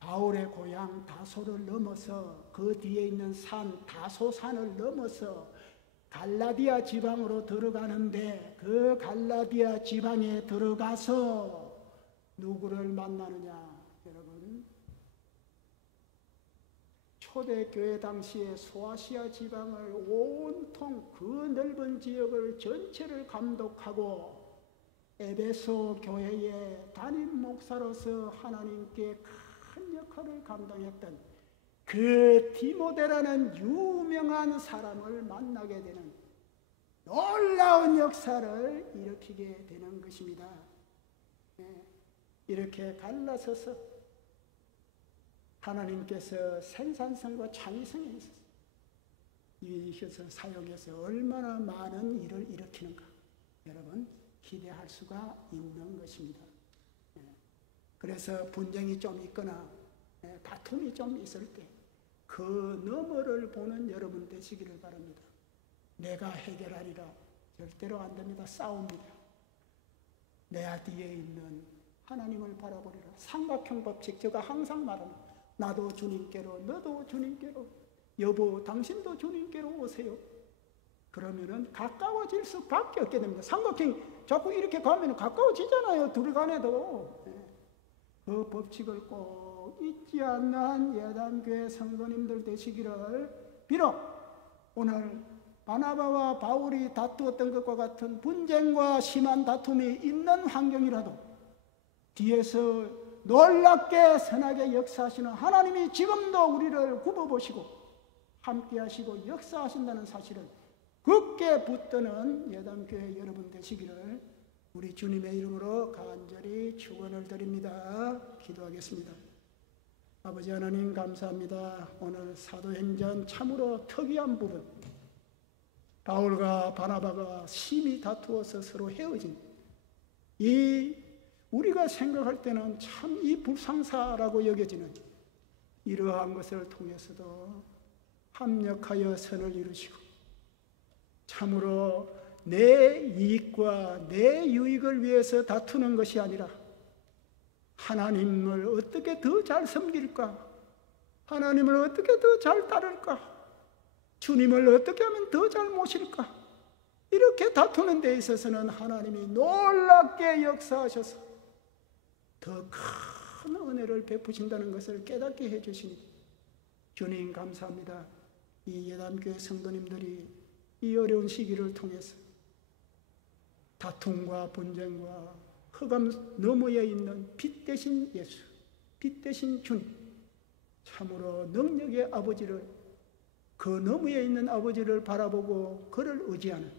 바울의 고향 다소를 넘어서 그 뒤에 있는 산 다소산을 넘어서 갈라디아 지방으로 들어가는데, 그 갈라디아 지방에 들어가서 누구를 만나느냐 여러분, 초대교회 당시에 소아시아 지방을 온통 그 넓은 지역을 전체를 감독하고 에베소 교회의 담임 목사로서 하나님께 큰 역할을 감당했던 그 디모데라는 유명한 사람을 만나게 되는 놀라운 역사를 일으키게 되는 것입니다. 이렇게 갈라서서 하나님께서 생산성과 창의성에 있어서 사용해서 얼마나 많은 일을 일으키는가 여러분 기대할 수가 있는 것입니다. 그래서 분쟁이 좀 있거나 다툼이 좀 있을 때 그 너머를 보는 여러분 되시기를 바랍니다. 내가 해결하리라 절대로 안 됩니다. 싸웁니다. 내 뒤에 있는 하나님을 바라보리라. 삼각형 법칙 제가 항상 말합니다. 나도 주님께로, 너도 주님께로, 여보 당신도 주님께로 오세요. 그러면은 가까워질 수밖에 없게 됩니다. 삼각형이 자꾸 이렇게 가면 가까워지잖아요. 둘이 간에도. 그 법칙을 꼭 잊지 않는 예단교회 성도님들 되시기를 비록 오늘 바나바와 바울이 다투었던 것과 같은 분쟁과 심한 다툼이 있는 환경이라도 뒤에서 놀랍게 선하게 역사하시는 하나님이 지금도 우리를 굽어보시고 함께 하시고 역사하신다는 사실을 굳게 붙드는 예단교회 여러분 되시기를 우리 주님의 이름으로 간절히 축원을 드립니다. 기도하겠습니다. 아버지 하나님 감사합니다. 오늘 사도행전 참으로 특이한 부분, 바울과 바나바가 심히 다투어서 서로 헤어진 이 우리가 생각할 때는 참 이 불상사라고 여겨지는 이러한 것을 통해서도 합력하여 선을 이루시고 참으로 내 이익과 내 유익을 위해서 다투는 것이 아니라 하나님을 어떻게 더 잘 섬길까? 하나님을 어떻게 더 잘 따를까? 주님을 어떻게 하면 더 잘 모실까? 이렇게 다투는 데 있어서는 하나님이 놀랍게 역사하셔서 더 큰 은혜를 베푸신다는 것을 깨닫게 해주시니 주님 감사합니다. 이 예담교회 성도님들이 이 어려운 시기를 통해서 다툼과 분쟁과 흑암 너머에 있는 빛 대신 예수, 빛 대신 주님, 참으로 능력의 아버지를, 그 너머에 있는 아버지를 바라보고 그를 의지하는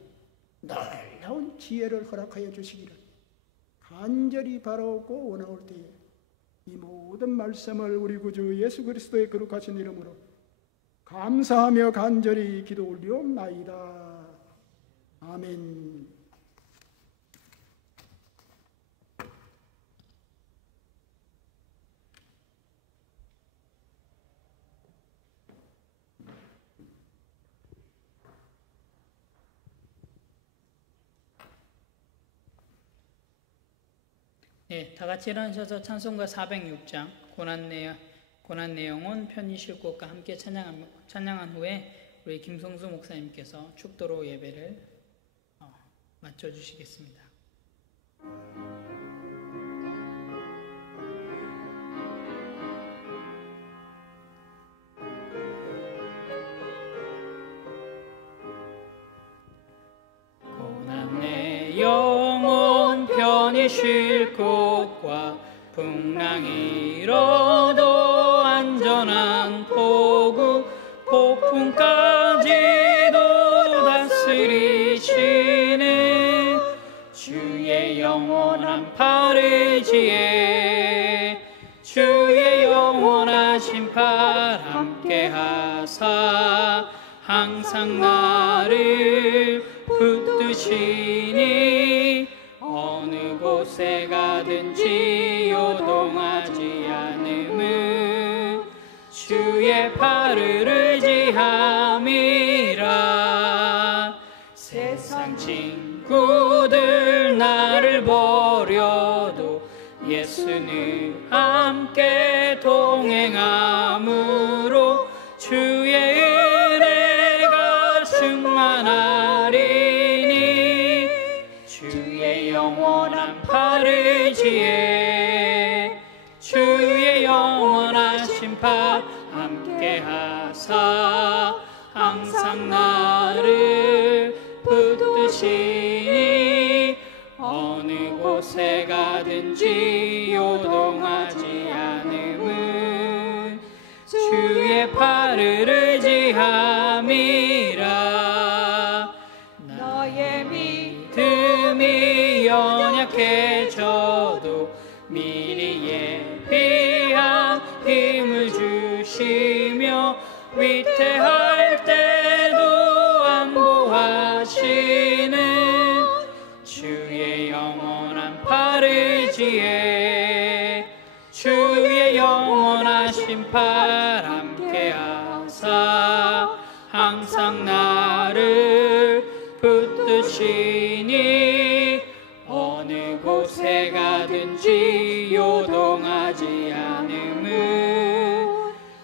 놀라운 지혜를 허락하여 주시기를 간절히 바라오고 원하올 때에 이 모든 말씀을 우리 구주 예수 그리스도의 거룩하신 이름으로 감사하며 간절히 기도 올리옵나이다. 아멘. 네, 다 같이 일어나셔서 찬송가 406장 고난 내용은 편히 쉴 곳과 함께 찬양한 후에 우리 김성수 목사님께서 축도로 예배를 마쳐주시겠습니다. 고난 내 영혼 편히 쉴 곳과 풍랑이 일어도 안전한 포구 폭풍까지도 다스리시는 주의 영원한 팔을 지혜 주의 영원하신 팔 함께 하사 항상 나를 붙드시니 어느 곳에 가든지 요동하지 않음은 주의 팔을 의지함이라. 세상 친구들 나를 버려도 예수는 함께 동행함으로 주의 은혜가 충만하리니 주의 영원한 팔을 지혜 주의 영원하신 팔 함께 하사 항상 나를 붙드시니 어느 곳에 가든지 요동하지 않음은 주의 팔을 의지함이라. 너의 믿음이 연약해져도 미리 예비한 힘을 주시며 위태할 때도 안보하시는 주의 영원한 팔을 지혜 주의 영원하신 팔 함께 하사 항상 나를 붙드시니 어느 곳에 가든지 요동하지 않음은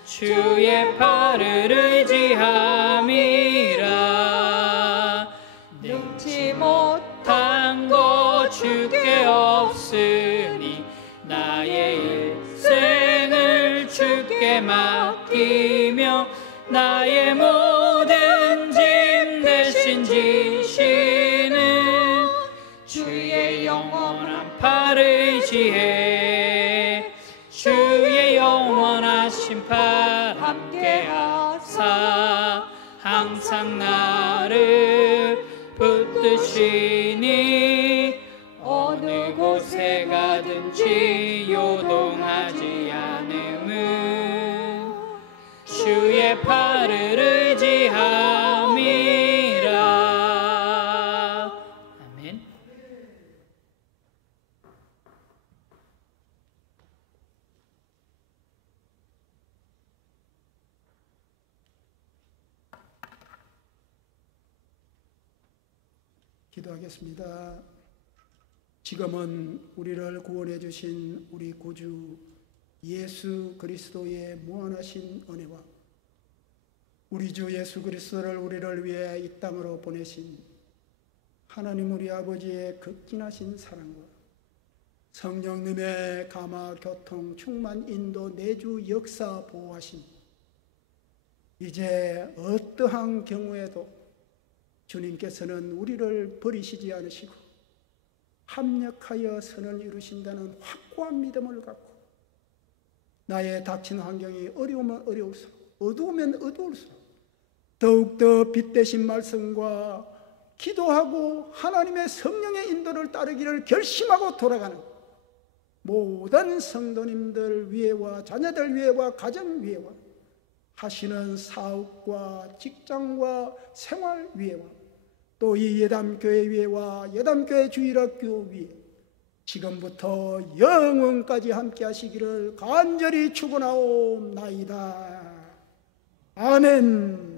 주의 팔을 의지함이라. 능치 못한 것 주께 없으니 나의 일생을 주께 맡기며 나의 모든 짐 대신 지시는 주의 영원한 팔을 지혜 주의 영원하신 팔 함께 하사 항상 나를 붙드시니 어느 곳에 가든지 요동하지 않음은 주의 팔을 의지함이라. 아멘. 기도하겠습니다. 지금은 우리를 구원해 주신 우리 구주 예수 그리스도의 무한하신 은혜와 우리 주 예수 그리스도를 우리를 위해 이 땅으로 보내신 하나님 우리 아버지의 극진하신 사랑과 성령님의 감화 교통 충만 인도 내주 역사 보호하심, 이제 어떠한 경우에도 주님께서는 우리를 버리시지 않으시고 합력하여 선을 이루신다는 확고한 믿음을 갖고 나의 닥친 환경이 어려우면 어려울수록 어두우면 어두울수록 더욱더 빛되신 말씀과 기도하고 하나님의 성령의 인도를 따르기를 결심하고 돌아가는 모든 성도님들 위에와 자녀들 위에와 가정 위에와 하시는 사업과 직장과 생활 위에와 또 이 예담교회 위에와 예담교회 주일학교 위에 지금부터 영원까지 함께 하시기를 간절히 축원하옵나이다. 아멘.